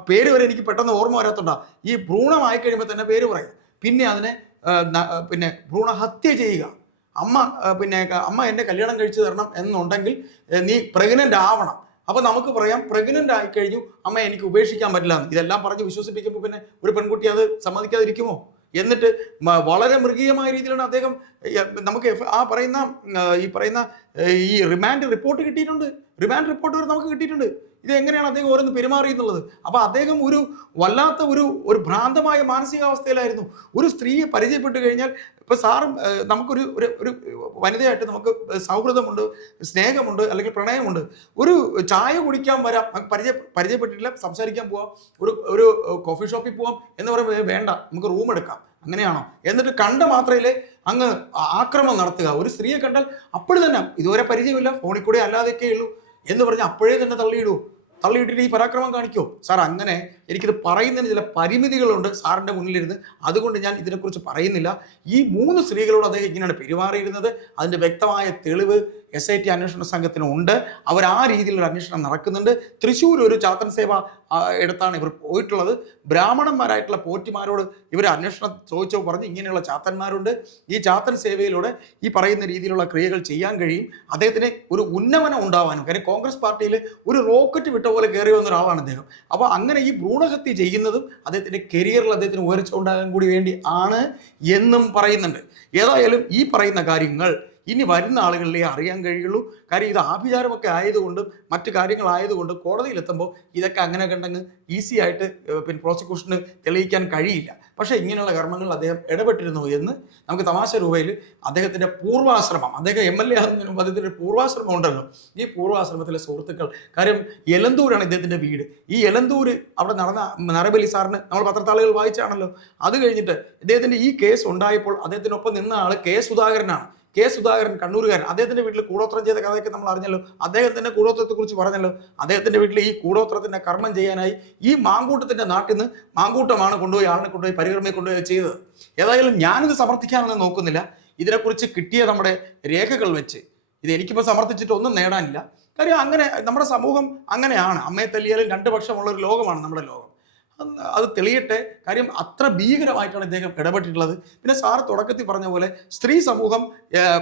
പേര് വരെ എനിക്ക് പെട്ടെന്ന് ഓർമ്മ വരാത്തുണ്ടാ. ഈ ഭ്രൂണമായി കഴിയുമ്പോൾ തന്നെ പേര് പറയും, പിന്നെ അതിനെ പിന്നെ ഭ്രൂണഹത്യ ചെയ്യുക. അമ്മ എന്നെ കല്യാണം കഴിച്ചു തരണം എന്നുണ്ടെങ്കിൽ നീ പ്രഗ്നൻ്റ് ആവണം. അപ്പോൾ നമുക്ക് പറയാം പ്രഗ്നൻ്റ് ആയിക്കഴിഞ്ഞു, അമ്മ എനിക്ക് ഉപേക്ഷിക്കാൻ പറ്റില്ല എന്ന്. ഇതെല്ലാം പറഞ്ഞ് വിശ്വസിപ്പിക്കുമ്പോൾ പിന്നെ ഒരു പെൺകുട്ടി അത് സമ്മതിക്കാതിരിക്കുമോ? എന്നിട്ട് വളരെ മൃഗീയമായ രീതിയിലാണ് അദ്ദേഹം നമുക്ക് ഈ റിമാൻഡ് റിപ്പോർട്ട് കിട്ടിയിട്ടുണ്ട്. റിമാൻഡ് റിപ്പോർട്ട് വരെ നമുക്ക് കിട്ടിയിട്ടുണ്ട്. ഇത് എങ്ങനെയാണ് അദ്ദേഹം ഓരോന്ന് പെരുമാറിയെന്നുള്ളത്. അപ്പോൾ അദ്ദേഹം വല്ലാത്ത ഒരു ഭ്രാന്തമായ മാനസികാവസ്ഥയിലായിരുന്നു. ഒരു സ്ത്രീയെ പരിചയപ്പെട്ട് കഴിഞ്ഞാൽ, ഇപ്പോൾ സാറും നമുക്കൊരു ഒരു വനിതയായിട്ട് നമുക്ക് സൗഹൃദമുണ്ട്, സ്നേഹമുണ്ട്, അല്ലെങ്കിൽ പ്രണയമുണ്ട്. ഒരു ചായ കുടിക്കാൻ വരാം, പരിചയപ്പെട്ടിട്ടില്ല, സംസാരിക്കാൻ പോവാം, ഒരു കോഫി ഷോപ്പിൽ പോവാം എന്ന് പറയുമ്പോൾ വേണ്ട നമുക്ക് റൂം എടുക്കാം, അങ്ങനെയാണോ? എന്നിട്ട് കണ്ട മാത്രയിലെ അങ്ങ് ആക്രമണം നടത്തുക. ഒരു സ്ത്രീയെ കണ്ടാൽ അപ്പോഴും തന്നെ ഇതുവരെ പരിചയമില്ല, ഫോണിൽ കൂടെ അല്ലാതെയൊക്കെ ഉള്ളൂ എന്ന് പറഞ്ഞ് അപ്പോഴേ തന്നെ തള്ളിയിട്ടിട്ട് ഈ പരാക്രമം കാണിക്കോ? സാർ, അങ്ങനെ എനിക്കിത് പറയുന്നതിന് ചില പരിമിതികളുണ്ട് സാറിൻ്റെ മുന്നിലിരുന്ന്. അതുകൊണ്ട് ഞാൻ ഇതിനെക്കുറിച്ച് പറയുന്നില്ല. ഈ 3 സ്ത്രീകളോട് അദ്ദേഹം ഇങ്ങനെയാണ് പെരുമാറിയിരുന്നത്. അതിൻ്റെ വ്യക്തമായ തെളിവ് SIT അന്വേഷണ സംഘത്തിനുണ്ട്. അവർ ആ രീതിയിലൊരു അന്വേഷണം നടക്കുന്നുണ്ട്. തൃശ്ശൂർ ഒരു ചാത്തൻ സേവ ഇടത്താണ് ഇവർ പോയിട്ടുള്ളത്. ബ്രാഹ്മണന്മാരായിട്ടുള്ള പോറ്റിമാരോട് ഇവർ അന്വേഷണം ചോദിച്ചപ്പോൾ പറഞ്ഞ് ഇങ്ങനെയുള്ള ചാത്തന്മാരുണ്ട്, ഈ ചാത്തൻ സേവയിലൂടെ ഈ പറയുന്ന രീതിയിലുള്ള ക്രിയകൾ ചെയ്യാൻ കഴിയും. അദ്ദേഹത്തിന് ഒരു ഉന്നമനം ഉണ്ടാവാനും, കാര്യം കോൺഗ്രസ് പാർട്ടിയിൽ ഒരു റോക്കറ്റ് വിട്ട പോലെ കയറി വന്ന ഒരാളാണ് അദ്ദേഹം. അപ്പോൾ അങ്ങനെ ഈ ഭ്രൂണഹത്യ ചെയ്യുന്നതും അദ്ദേഹത്തിൻ്റെ കരിയറിൽ അദ്ദേഹത്തിന് ഉയർച്ച ഉണ്ടാകാൻ കൂടി വേണ്ടി ആണ് എന്നും പറയുന്നുണ്ട്. ഏതായാലും ഈ പറയുന്ന കാര്യങ്ങൾ ഇനി വരുന്ന ആളുകളിലേ അറിയാൻ കഴിയുള്ളൂ. കാര്യം ഇത് ആഭിചാരമൊക്കെ ആയതുകൊണ്ടും മറ്റു കാര്യങ്ങളായതുകൊണ്ട് കോടതിയിലെത്തുമ്പോൾ ഇതൊക്കെ അങ്ങനെ കണ്ടങ്ങ് ഈസി ആയിട്ട് പിന്നെ പ്രോസിക്യൂഷന് തെളിയിക്കാൻ കഴിയില്ല. പക്ഷേ ഇങ്ങനെയുള്ള കർമ്മങ്ങളിൽ അദ്ദേഹം ഇടപെട്ടിരുന്നു എന്ന് നമുക്ക് തമാശ രൂപയിൽ അദ്ദേഹത്തിൻ്റെ പൂർവാശ്രമം, അദ്ദേഹം MLA ആകുന്നതിന് മുമ്പ് അദ്ദേഹത്തിൻ്റെ പൂർവാശ്രമം ഉണ്ടല്ലോ, ഈ പൂർവാശ്രമത്തിലെ സുഹൃത്തുക്കൾ, കാര്യം എലന്തൂരാണ് ഇദ്ദേഹത്തിൻ്റെ വീട്. ഈ എലന്തൂർ അവിടെ നടന്ന നരബലി സാറിന് നമ്മൾ പത്രത്താളുകൾ വായിച്ചാണല്ലോ. അത് കഴിഞ്ഞിട്ട് ഇദ്ദേഹത്തിൻ്റെ ഈ കേസ് ഉണ്ടായപ്പോൾ അദ്ദേഹത്തിനൊപ്പം നിന്ന ആൾ കെ സുധാകരൻ കണ്ണൂരുകാരൻ. അദ്ദേഹത്തിൻ്റെ വീട്ടിൽ കൂടോത്രം ചെയ്ത കഥയൊക്കെ നമ്മൾ അറിഞ്ഞല്ലോ. അദ്ദേഹത്തിൻ്റെ കൂടോത്രത്തെക്കുറിച്ച് പറഞ്ഞല്ലോ. അദ്ദേഹത്തിൻ്റെ വീട്ടിൽ ഈ കൂടോത്രത്തിൻ്റെ കർമ്മം ചെയ്യാനായി ഈ മാങ്കൂട്ടത്തിൻ്റെ നാട്ടിൽ നിന്ന് മാങ്കൂട്ടമാണ് ആളിനെ കൊണ്ടുപോയി പരികർമ്മയെ കൊണ്ടുപോയി ചെയ്തത്. ഏതായാലും ഞാനിത് സമർത്ഥിക്കാനൊന്നും നോക്കുന്നില്ല. ഇതിനെക്കുറിച്ച് കിട്ടിയ നമ്മുടെ രേഖകൾ വെച്ച് ഇത് എനിക്കിപ്പോൾ സമർത്ഥിച്ചിട്ട് ഒന്നും നേടാനില്ല. കാര്യം അങ്ങനെ നമ്മുടെ സമൂഹം അങ്ങനെയാണ്. അമ്മയെ തല്ലിയാലും രണ്ട് പക്ഷമുള്ള ഒരു ലോകമാണ് നമ്മുടെ ലോകം. അത് തെളിയട്ടെ. കാര്യം അത്ര ഭീകരമായിട്ടാണ് ഇദ്ദേഹം ഇടപെട്ടിട്ടുള്ളത്. പിന്നെ സാർ തുടക്കത്തിൽ പറഞ്ഞ പോലെ സ്ത്രീ സമൂഹം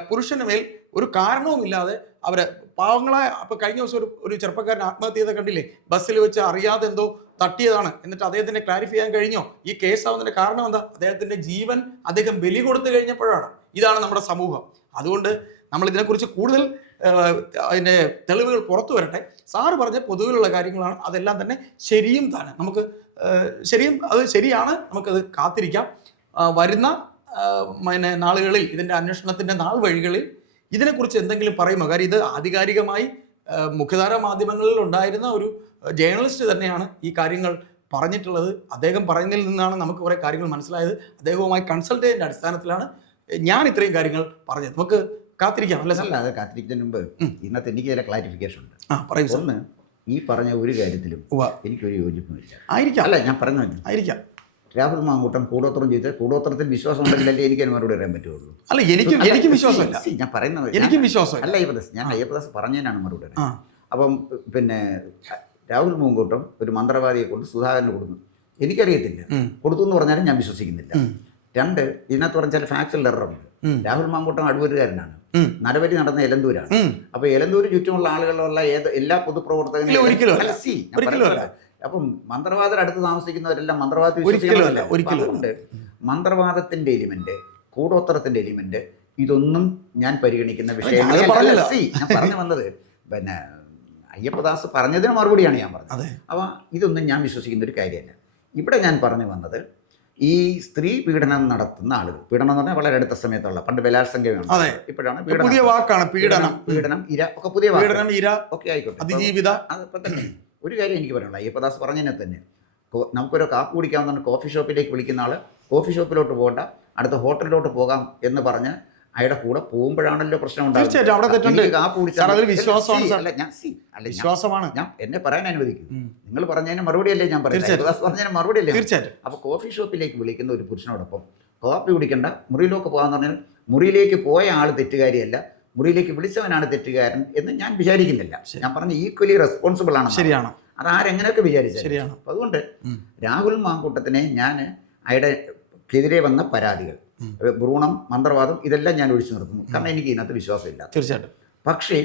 പുരുഷന് മേൽ ഒരു കാരണവുമില്ലാതെ അവരെ പാവങ്ങളെ അപ്പോൾ കഴിഞ്ഞ ദിവസം ഒരു ചെറുപ്പക്കാരൻ ആത്മഹത്യ ചെയ്ത കണ്ടില്ലേ? ബസ്സിൽ വെച്ച് അറിയാതെ എന്തോ തട്ടിയതാണ്. എന്നിട്ട് അദ്ദേഹത്തിന് ക്ലാരിഫൈ ചെയ്യാൻ കഴിഞ്ഞോ? ഈ കേസാവുന്നതിന്റെ കാരണം എന്താ? അദ്ദേഹത്തിന്റെ ജീവൻ അദ്ദേഹം ബലി കൊടുത്തു കഴിഞ്ഞപ്പോഴാണ്. ഇതാണ് നമ്മുടെ സമൂഹം. അതുകൊണ്ട് നമ്മൾ ഇതിനെക്കുറിച്ച് കൂടുതൽ അതിൻ്റെ തെളിവുകൾ പുറത്തു വരട്ടെ. സാറ് പറഞ്ഞ പൊതുവിലുള്ള കാര്യങ്ങളാണ്, അതെല്ലാം തന്നെ ശരിയും തന്നെ. നമുക്ക് അത് ശരിയാണ്. നമുക്കത് കാത്തിരിക്കാം. വരുന്ന നാളുകളിൽ ഇതിൻ്റെ അന്വേഷണത്തിൻ്റെ നാൾ വഴികളിൽ ഇതിനെക്കുറിച്ച് എന്തെങ്കിലും പറയുമോ? കാര്യം ഇത് ആധികാരികമായി മുഖ്യധാരാ മാധ്യമങ്ങളിൽ ഉണ്ടായിരുന്ന ഒരു ജേർണലിസ്റ്റ് തന്നെയാണ് ഈ കാര്യങ്ങൾ പറഞ്ഞിട്ടുള്ളത്. അദ്ദേഹം പറയുന്നതിൽ നിന്നാണ് നമുക്ക് കുറേ കാര്യങ്ങൾ മനസ്സിലായത്. അദ്ദേഹവുമായി കൺസൾട്ട് ചെയ്തതിൻ്റെ അടിസ്ഥാനത്തിലാണ് ഞാൻ ഇത്രയും കാര്യങ്ങൾ പറഞ്ഞത്. നമുക്ക് കാത്തിരിക്കാം അല്ലേ? അല്ല, അത് കാത്തിരിക്കുന്നതിന് മുമ്പ് ഇന്നത്തെ എനിക്ക് ചില ക്ലാരിഫിക്കേഷൻ ഉണ്ട്. പറയും. ഒന്ന്, ഈ പറഞ്ഞ ഒരു കാര്യത്തിലും എനിക്കൊരു യോജിപ്പുമില്ല. ആയിരിക്കാം. അല്ല, ഞാൻ പറഞ്ഞു ആയിരിക്കാം. രാഹുൽ മാങ്കൂട്ടം കൂടോത്രം ചെയ്ത് കൂടോത്രത്തിൽ വിശ്വാസം ഉണ്ടെങ്കിലല്ലേ എനിക്ക് അതിന് മറുപടി അറിയാൻ പറ്റുള്ളൂ. അല്ല, എനിക്ക് വിശ്വാസമില്ല. ഞാൻ പറയുന്നത് എനിക്ക് വിശ്വാസം അല്ല. ഞാൻ അയ്യപ്പദാസ് പറഞ്ഞതിനാണ് മറുപടി. അപ്പം പിന്നെ രാഹുൽ മാങ്കൂട്ടം ഒരു മന്ത്രവാദിയെ കൊണ്ട് സുധാകരന് കൊടുത്തു. എനിക്കറിയത്തില്ല, കൊടുത്തു എന്ന് പറഞ്ഞാലും ഞാൻ വിശ്വസിക്കുന്നില്ല. രണ്ട്, ഇതിനകത്ത് പറഞ്ഞ ചില ഫാക്ച്വൽ എററുണ്ട്. രാഹുൽ മാങ്കൂട്ടം അടൂരുകാരനാണ്. നരബലി നടന്ന എലന്തൂരാണ്. അപ്പൊ എലന്തൂര് ചുറ്റുമുള്ള ആളുകളുള്ള എല്ലാ പൊതുപ്രവർത്തകരും അപ്പം മന്ത്രവാദർ അടുത്ത് താമസിക്കുന്നവരെല്ലാം മന്ത്രവാദത്തിൽ വിശ്വസിക്കുന്നുണ്ട്. മന്ത്രവാദത്തിന്റെ എലിമെന്റ്, കൂടോത്രത്തിന്റെ എലിമെന്റ്, ഇതൊന്നും ഞാൻ പരിഗണിക്കുന്ന വിഷയങ്ങളെ ഞാൻ പറഞ്ഞു വന്നത്. പിന്നെ അയ്യപ്പദാസ് പറഞ്ഞതിന് മറുപടിയാണ് ഞാൻ പറഞ്ഞത്. അപ്പൊ ഇതൊന്നും ഞാൻ വിശ്വസിക്കുന്ന ഒരു കാര്യമല്ല. ഇവിടെ ഞാൻ പറഞ്ഞു വന്നത്, ഈ സ്ത്രീ പീഡനം നടത്തുന്ന ആളുകൾ, പീഡനം എന്ന് പറഞ്ഞാൽ വളരെ അടുത്ത സമയത്തുള്ള, പണ്ട് ബലാത്സംഗമാണ്, ഇപ്പോഴാണ് പുതിയ വാക്കാണ് പീഡനം. ഇര ഒക്കെ പുതിയ പീഡനം, ഇര ഒക്കെ ആയിക്കോട്ടെ. അതിജീവിത. അതിപ്പോൾ തന്നെ ഒരു കാര്യം എനിക്ക് പറയാനുള്ളത്, അയ്യപ്പദാസ് പറഞ്ഞതിനെ തന്നെ, നമുക്കൊരു കാപ്പ് കുടിക്കാവുന്ന കോഫി ഷോപ്പിലേക്ക് വിളിക്കുന്ന ആൾ കോഫി ഷോപ്പിലോട്ട് പോകണ്ട, അടുത്ത ഹോട്ടലിലോട്ട് പോകാം എന്ന് പറഞ്ഞ് അയാളുടെ കൂടെ പോകുമ്പോഴാണല്ലോ പ്രശ്നം ഉണ്ടാകുന്നത്. ഞാൻ എന്നെ പറയാൻ അനുവദിക്കും. നിങ്ങൾ പറഞ്ഞതിന് മറുപടിയല്ലേ ഞാൻ പറയുന്നത്, പറഞ്ഞതിന് മറുപടിയല്ലേ. അപ്പൊ കോഫി ഷോപ്പിലേക്ക് വിളിക്കുന്ന ഒരു പുരുഷനോടൊപ്പം കോഫി കുടിക്കണ്ട, മുറിയിലൊക്കെ പോകാന്ന് പറഞ്ഞാൽ മുറിയിലേക്ക് പോയ ആൾ തെറ്റുകാരിയല്ല, മുറിയിലേക്ക് വിളിച്ചവനാണ് തെറ്റുകാരൻ എന്ന് ഞാൻ വിചാരിക്കുന്നില്ല. ഞാൻ പറഞ്ഞ ഈക്വലി റെസ്പോൺസിബിൾ ആണ്. ശരിയാണ്. അത് ആരെങ്ങനെയൊക്കെ വിചാരിച്ചു. ശരിയാണ്. അതുകൊണ്ട് രാഹുൽ മാങ്കൂട്ടത്തിനെ ഞാൻ അയാൾക്കെതിരെ വന്ന പരാതികൾ, ഭ്രൂണം, മന്ത്രവാദം, ഇതെല്ലാം ഞാൻ ഒഴിച്ചു നിർത്തുന്നു. കാരണം എനിക്ക് ഇതിനകത്ത് വിശ്വാസമില്ല. തീർച്ചയായിട്ടും. പക്ഷേ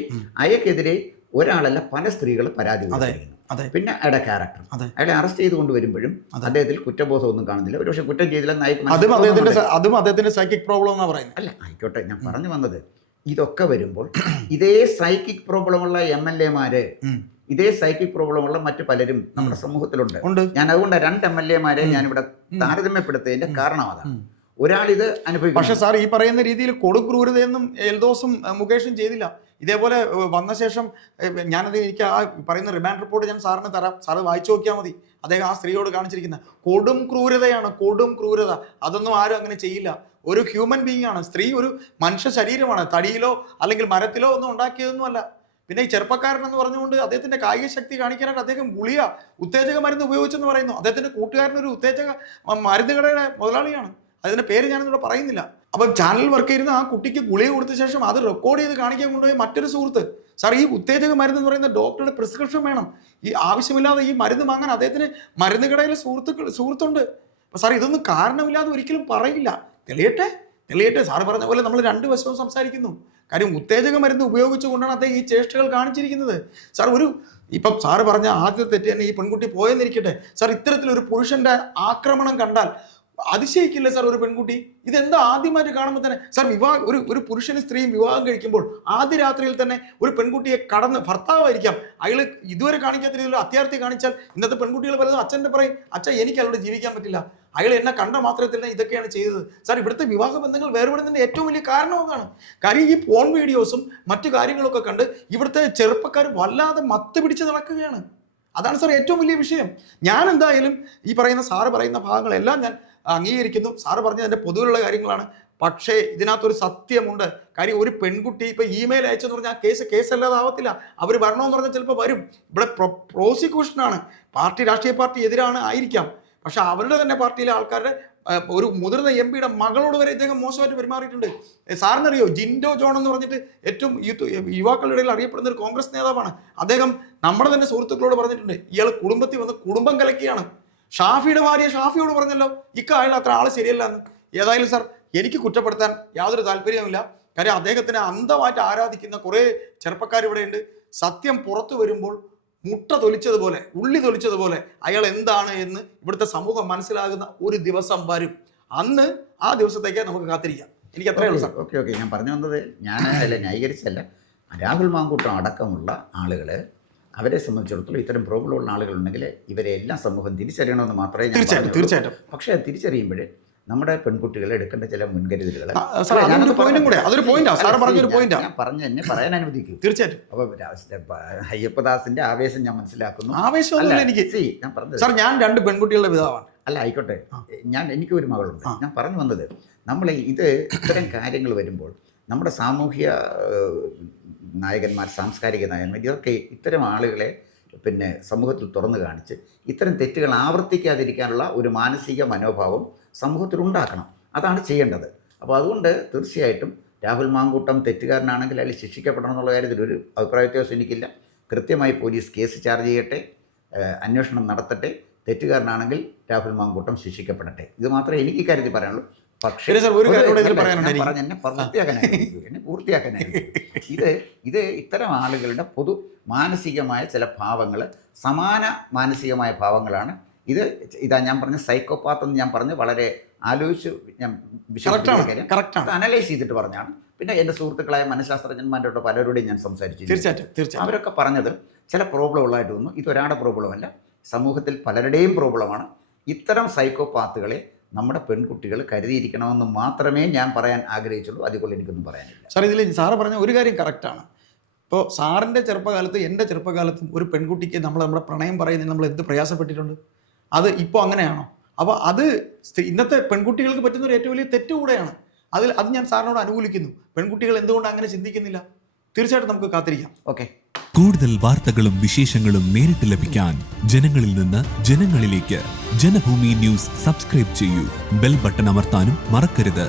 അയാൾക്കെതിരെ ഒരാളല്ല പല സ്ത്രീകൾ പരാതി കൊടുത്തിരിക്കുന്നു. പിന്നെ അയാളുടെ ക്യാരക്ടർ, അയാളെ അറസ്റ്റ് ചെയ്ത് കൊണ്ടുവരുമ്പോഴും അദ്ദേഹത്തിൽ കുറ്റബോധമൊന്നും കാണുന്നില്ല. ഒരു പക്ഷേ കുറ്റം ചെയ്തില്ലെന്ന് അതും അദ്ദേഹത്തിന്റെ സൈക്കിക് പ്രോബ്ലം എന്നാ പറയുന്നത്. അല്ല, ആയിക്കോട്ടെ, ഞാൻ പറഞ്ഞു വന്നത് ഇതൊക്കെ വരുമ്പോൾ ഇതേ സൈക്കിക് പ്രോബ്ലമുള്ള MLA-മാര്, ഇതേ സൈക്കിക് പ്രോബ്ലമുള്ള മറ്റു പലരും നമ്മുടെ സമൂഹത്തിലുണ്ട്. ഞാൻ അതുകൊണ്ട് 2 MLA-മാരെ ഞാനിവിടെ താരതമ്യപ്പെടുത്തിയതിന്റെ കാരണം അതാണ്. ഒരാളിത് അനുഭവിക്കും. പക്ഷെ സാർ, ഈ പറയുന്ന രീതിയിൽ കൊടും ക്രൂരതയൊന്നും എൽദോസും മുകേഷും ചെയ്തില്ല. ഇതേപോലെ വന്ന ശേഷം എനിക്ക് ആ പറയുന്ന റിമാൻഡ് റിപ്പോർട്ട് ഞാൻ സാറിന് തരാം. സാറ് വായിച്ചു നോക്കിയാൽ മതി. അദ്ദേഹം ആ സ്ത്രീയോട് കാണിച്ചിരിക്കുന്ന കൊടും ക്രൂരതയാണ്. കൊടും ക്രൂരത. അതൊന്നും ആരും അങ്ങനെ ചെയ്യില്ല. ഒരു ഹ്യൂമൻ ബീയിങ് ആണ് സ്ത്രീ. ഒരു മനുഷ്യ ശരീരമാണ്. തടിയിലോ അല്ലെങ്കിൽ മരത്തിലോ ഒന്നും ഉണ്ടാക്കിയതൊന്നും അല്ല. പിന്നെ ഈ ചെറുപ്പക്കാരൻ എന്ന് പറഞ്ഞുകൊണ്ട് അദ്ദേഹത്തിന്റെ കായിക ശക്തി കാണിക്കാനായിട്ട് അദ്ദേഹം ഉത്തേജക മരുന്ന് ഉപയോഗിച്ചെന്ന് പറയുന്നു. അദ്ദേഹത്തിന്റെ കൂട്ടുകാരനൊരു ഉത്തേജക മരുന്ന് കടയുടെ മുതലാളിയാണ്. അതിന്റെ പേര് ഞാനിവിടെ പറയുന്നില്ല. അപ്പം ചാനൽ വർക്ക് ചെയ്യുന്ന ആ കുട്ടിക്ക് ഗുളിക കൊടുത്ത ശേഷം അത് റെക്കോർഡ് ചെയ്ത് കാണിക്കാൻ കൊണ്ടുപോയി മറ്റൊരു സുഹൃത്ത്, സാർ ഈ ഉത്തേജക മരുന്ന് എന്ന് പറയുന്ന ഡോക്ടറുടെ പ്രിസ്ക്രിപ്ഷൻ വേണം. ഈ ആവശ്യമില്ലാതെ ഈ മരുന്ന് വാങ്ങാൻ അദ്ദേഹത്തിന് മരുന്ന് കടയിലെ സുഹൃത്തുണ്ട്. അപ്പം സാർ, ഇതൊന്നും കാരണമില്ലാതെ ഒരിക്കലും പറയില്ല. തെളിയട്ടെ. സാറ് പറഞ്ഞ പോലെ നമ്മൾ 2 വശവും സംസാരിക്കുന്നു. കാര്യം ഉത്തേജക മരുന്ന് ഉപയോഗിച്ചുകൊണ്ടാണ് അദ്ദേഹം ഈ ചേഷ്ടകൾ കാണിച്ചിരിക്കുന്നത്. സാർ, ഇപ്പം സാറ് പറഞ്ഞ ആദ്യത്തെ തെറ്റ് തന്നെ ഈ പെൺകുട്ടി പോയെന്നിരിക്കട്ടെ. സാർ, ഇത്തരത്തിലൊരു പുരുഷന്റെ ആക്രമണം കണ്ടാൽ അതിശയിക്കില്ല സാർ ഒരു പെൺകുട്ടി? ഇതെന്താ ആദ്യമായിട്ട് കാണുമ്പോൾ തന്നെ സാർ, ഒരു പുരുഷനും സ്ത്രീയും വിവാഹം കഴിക്കുമ്പോൾ ആദ്യ രാത്രിയിൽ തന്നെ ഒരു പെൺകുട്ടിയെ ഭർത്താവായിരിക്കാം, അയാൾ ഇതുവരെ കാണിക്കാത്ത രീതിയിൽ അത്യാർത്ഥി കാണിച്ചാൽ ഇന്നത്തെ പെൺകുട്ടികൾ പലതും അച്ഛൻ്റെ പറയും, അച്ഛൻ എനിക്ക് അയാളോട് ജീവിക്കാൻ പറ്റില്ല, അയാൾ എന്നെ കണ്ട മാത്രത്തിൽ തന്നെ ഇതൊക്കെയാണ് ചെയ്തത്. സാർ, ഇവിടുത്തെ വിവാഹ ബന്ധങ്ങൾ വേർപെടുന്നതിൻ്റെ ഏറ്റവും വലിയ കാരണം അതാണ്. കാര്യം ഈ പോൺ വീഡിയോസും മറ്റു കാര്യങ്ങളൊക്കെ കണ്ട് ഇവിടുത്തെ ചെറുപ്പക്കാർ വല്ലാതെ മത്ത് പിടിച്ച് നടക്കുകയാണ്. അതാണ് സാർ ഏറ്റവും വലിയ വിഷയം. ഞാൻ എന്തായാലും ഈ പറയുന്ന സാറ് പറയുന്ന ഭാഗങ്ങളെല്ലാം ഞാൻ അംഗീകരിക്കുന്നു. സാറ് പറഞ്ഞതിൻ്റെ പൊതുവിലുള്ള കാര്യങ്ങളാണ്. പക്ഷേ ഇതിനകത്തൊരു സത്യമുണ്ട്. കാര്യം ഒരു പെൺകുട്ടി ഇപ്പം ഇമെയിൽ അയച്ചെന്ന് പറഞ്ഞാൽ കേസല്ലാതെ ആവത്തില്ല. അവർ വരണമെന്ന് പറഞ്ഞാൽ ചിലപ്പോൾ വരും. ഇവിടെ പ്രോസിക്യൂഷനാണ്. രാഷ്ട്രീയ പാർട്ടി എതിരാണ് ആയിരിക്കാം. പക്ഷെ അവരുടെ തന്നെ പാർട്ടിയിലെ ആൾക്കാരുടെ ഒരു മുതിർന്ന MP-യുടെ മകളോട് വരെ ഇദ്ദേഹം മോശമായിട്ട് പെരുമാറിയിട്ടുണ്ട്. സാറിനറിയോ, ജിൻഡോ ജോൺ എന്ന് പറഞ്ഞിട്ട് ഏറ്റവും യുവാക്കളുടെ ഇടയിൽ അറിയപ്പെടുന്ന ഒരു കോൺഗ്രസ് നേതാവാണ്. അദ്ദേഹം നമ്മുടെ തന്നെ സുഹൃത്തുക്കളോട് പറഞ്ഞിട്ടുണ്ട്, ഇയാൾ കുടുംബത്തിൽ വന്ന് കുടുംബം കലക്കിയാണ്. ഷാഫിയുടെ ഭാര്യ ഷാഫിയോട് പറഞ്ഞല്ലോ അയാൾ അത്ര ആള് ശരിയല്ല എന്ന്. ഏതായാലും സാർ, എനിക്ക് കുറ്റപ്പെടുത്താൻ യാതൊരു താല്പര്യവുമില്ല. കാര്യം അദ്ദേഹത്തിനെ അന്ധമായിട്ട് ആരാധിക്കുന്ന കുറേ ചെറുപ്പക്കാർ ഇവിടെയുണ്ട്. സത്യം പുറത്തു വരുമ്പോൾ മുട്ട തൊലിച്ചതുപോലെ, ഉള്ളി തൊലിച്ചതുപോലെ അയാൾ എന്താണ് എന്ന് ഇവിടുത്തെ സമൂഹം മനസ്സിലാകുന്ന ഒരു ദിവസം വരും. അന്ന് ആ ദിവസത്തേക്ക് നമുക്ക് കാത്തിരിക്കാം. എനിക്ക് അത്രയേ ഉള്ളൂ സാർ. ഓക്കെ, ഞാൻ പറഞ്ഞു വന്നത് ഞാൻ അല്ല ന്യായീകരിച്ചല്ല. രാഹുൽ മാങ്കൂട്ടം അടക്കമുള്ള ആളുകൾ, അവരെ സംബന്ധിച്ചിടത്തോളം ഇത്തരം പ്രോബ്ലമുള്ള ആളുകളുണ്ടെങ്കിൽ ഇവരെ എല്ലാം സമൂഹം തിരിച്ചറിയണമെന്ന് മാത്രമേ ഞാൻ തീർച്ചയായിട്ടും. പക്ഷേ തിരിച്ചറിയുമ്പോൾ നമ്മുടെ പെൺകുട്ടികളെ എടുക്കേണ്ട ചില മുൻകരുതലുകൾ ഞാൻ പറഞ്ഞ് എന്നെ പറയാൻ അനുവദിക്കൂ. തീർച്ചയായിട്ടും. അപ്പോൾ അയ്യപ്പദാസിന്റെ ആവേശം ഞാൻ മനസ്സിലാക്കുന്നു. ഞാൻ പറഞ്ഞത് സാർ, ഞാൻ 2 പെൺകുട്ടികളുടെ പിതാവാണ്. അല്ല, ആയിക്കോട്ടെ, എനിക്ക് ഒരു മകളുണ്ട്. ഞാൻ പറഞ്ഞു വന്നത്, നമ്മൾ ഇത്തരം കാര്യങ്ങൾ വരുമ്പോൾ നമ്മുടെ സാമൂഹ്യ നായകന്മാർ, സാംസ്കാരിക നായകന്മാർ, ഇതൊക്കെ ഇത്തരം ആളുകളെ പിന്നെ സമൂഹത്തിൽ തുറന്നു കാണിച്ച് ഇത്തരം തെറ്റുകൾ ആവർത്തിക്കാതിരിക്കാനുള്ള ഒരു മാനസിക മനോഭാവം സമൂഹത്തിൽ ഉണ്ടാക്കണം. അതാണ് ചെയ്യേണ്ടത്. അപ്പോൾ അതുകൊണ്ട് തീർച്ചയായിട്ടും രാഹുൽ മാങ്കൂട്ടം തെറ്റുകാരനാണെങ്കിൽ അതിൽ ശിക്ഷിക്കപ്പെടണം എന്നുള്ള കാര്യത്തിൽ ഒരു അഭിപ്രായ വ്യത്യാസം എനിക്കില്ല. കൃത്യമായി പോലീസ് കേസ് ചാർജ് ചെയ്യട്ടെ, അന്വേഷണം നടത്തട്ടെ. തെറ്റുകാരനാണെങ്കിൽ രാഹുൽ മാങ്കൂട്ടം ശിക്ഷിക്കപ്പെടട്ടെ. ഇത് മാത്രമേ എനിക്ക് ഇക്കാര്യത്തിൽ പറയാനുള്ളൂ. പക്ഷേ എന്നെ പൂർത്തിയാക്കാനായിരിക്കും. ഇത് ഇത്തരം ആളുകളുടെ പൊതു മാനസികമായ ചില ഭാവങ്ങൾ, സമാന മാനസികമായ ഭാവങ്ങളാണ്. ഇതാ ഞാൻ പറഞ്ഞ സൈക്കോപാത്ത് എന്ന് ഞാൻ പറഞ്ഞ് വളരെ ആലോചിച്ച് ഞാൻ അനലൈസ് ചെയ്തിട്ട് പറഞ്ഞാണ്. പിന്നെ എൻ്റെ സുഹൃത്തുക്കളായ മനഃശാസ്ത്രജ്ഞന്മാരോട് പലരോടും ഞാൻ സംസാരിച്ചു. തീർച്ചയായിട്ടും അവരൊക്കെ പറഞ്ഞത് ചില പ്രോബ്ലം ഉള്ളതായിട്ട് തോന്നുന്നു. ഇതൊരാളുടെ പ്രോബ്ലമല്ല, സമൂഹത്തിൽ പലരുടെയും പ്രോബ്ലമാണ്. ഇത്തരം സൈക്കോപാത്തുകളെ നമ്മുടെ പെൺകുട്ടികൾ കരുതിയിരിക്കണമെന്ന് മാത്രമേ ഞാൻ പറയാൻ ആഗ്രഹിച്ചുള്ളൂ. അതുകൊണ്ട് എനിക്കൊന്നും പറയാനില്ല. സാർ, ഇതിൽ സാറ് പറഞ്ഞ ഒരു കാര്യം കറക്റ്റാണ്. ഇപ്പോൾ സാറിൻ്റെ ചെറുപ്പകാലത്ത്, എൻ്റെ ചെറുപ്പകാലത്തും ഒരു പെൺകുട്ടിക്ക് നമ്മുടെ പ്രണയം പറയുന്നതിന് നമ്മൾ എന്ത് പ്രയാസപ്പെട്ടിട്ടുണ്ട്. അത് ഇപ്പോൾ അങ്ങനെയാണോ? അപ്പോൾ അത് ഇന്നത്തെ പെൺകുട്ടികൾക്ക് പറ്റുന്ന ഒരു ഏറ്റവും വലിയ തെറ്റ് കൂടെയാണ്. അത് ഞാൻ സാറിനോട് അനുകൂലിക്കുന്നു. പെൺകുട്ടികൾ എന്തുകൊണ്ട് അങ്ങനെ ചിന്തിക്കുന്നില്ല? തീർച്ചയായിട്ടും നമുക്ക് കാത്തിരിക്കാം. ഓക്കെ. കൂടുതൽ വാർത്തകളും വിശേഷങ്ങളും നേരിട്ട് ലഭിക്കാൻ ജനങ്ങളിൽ നിന്ന് ജനങ്ങളിലേക്ക് ജനഭൂമി ന്യൂസ് സബ്സ്ക്രൈബ് ചെയ്യൂ. ബെൽ ബട്ടൺ അമർത്താനും മറക്കരുത്.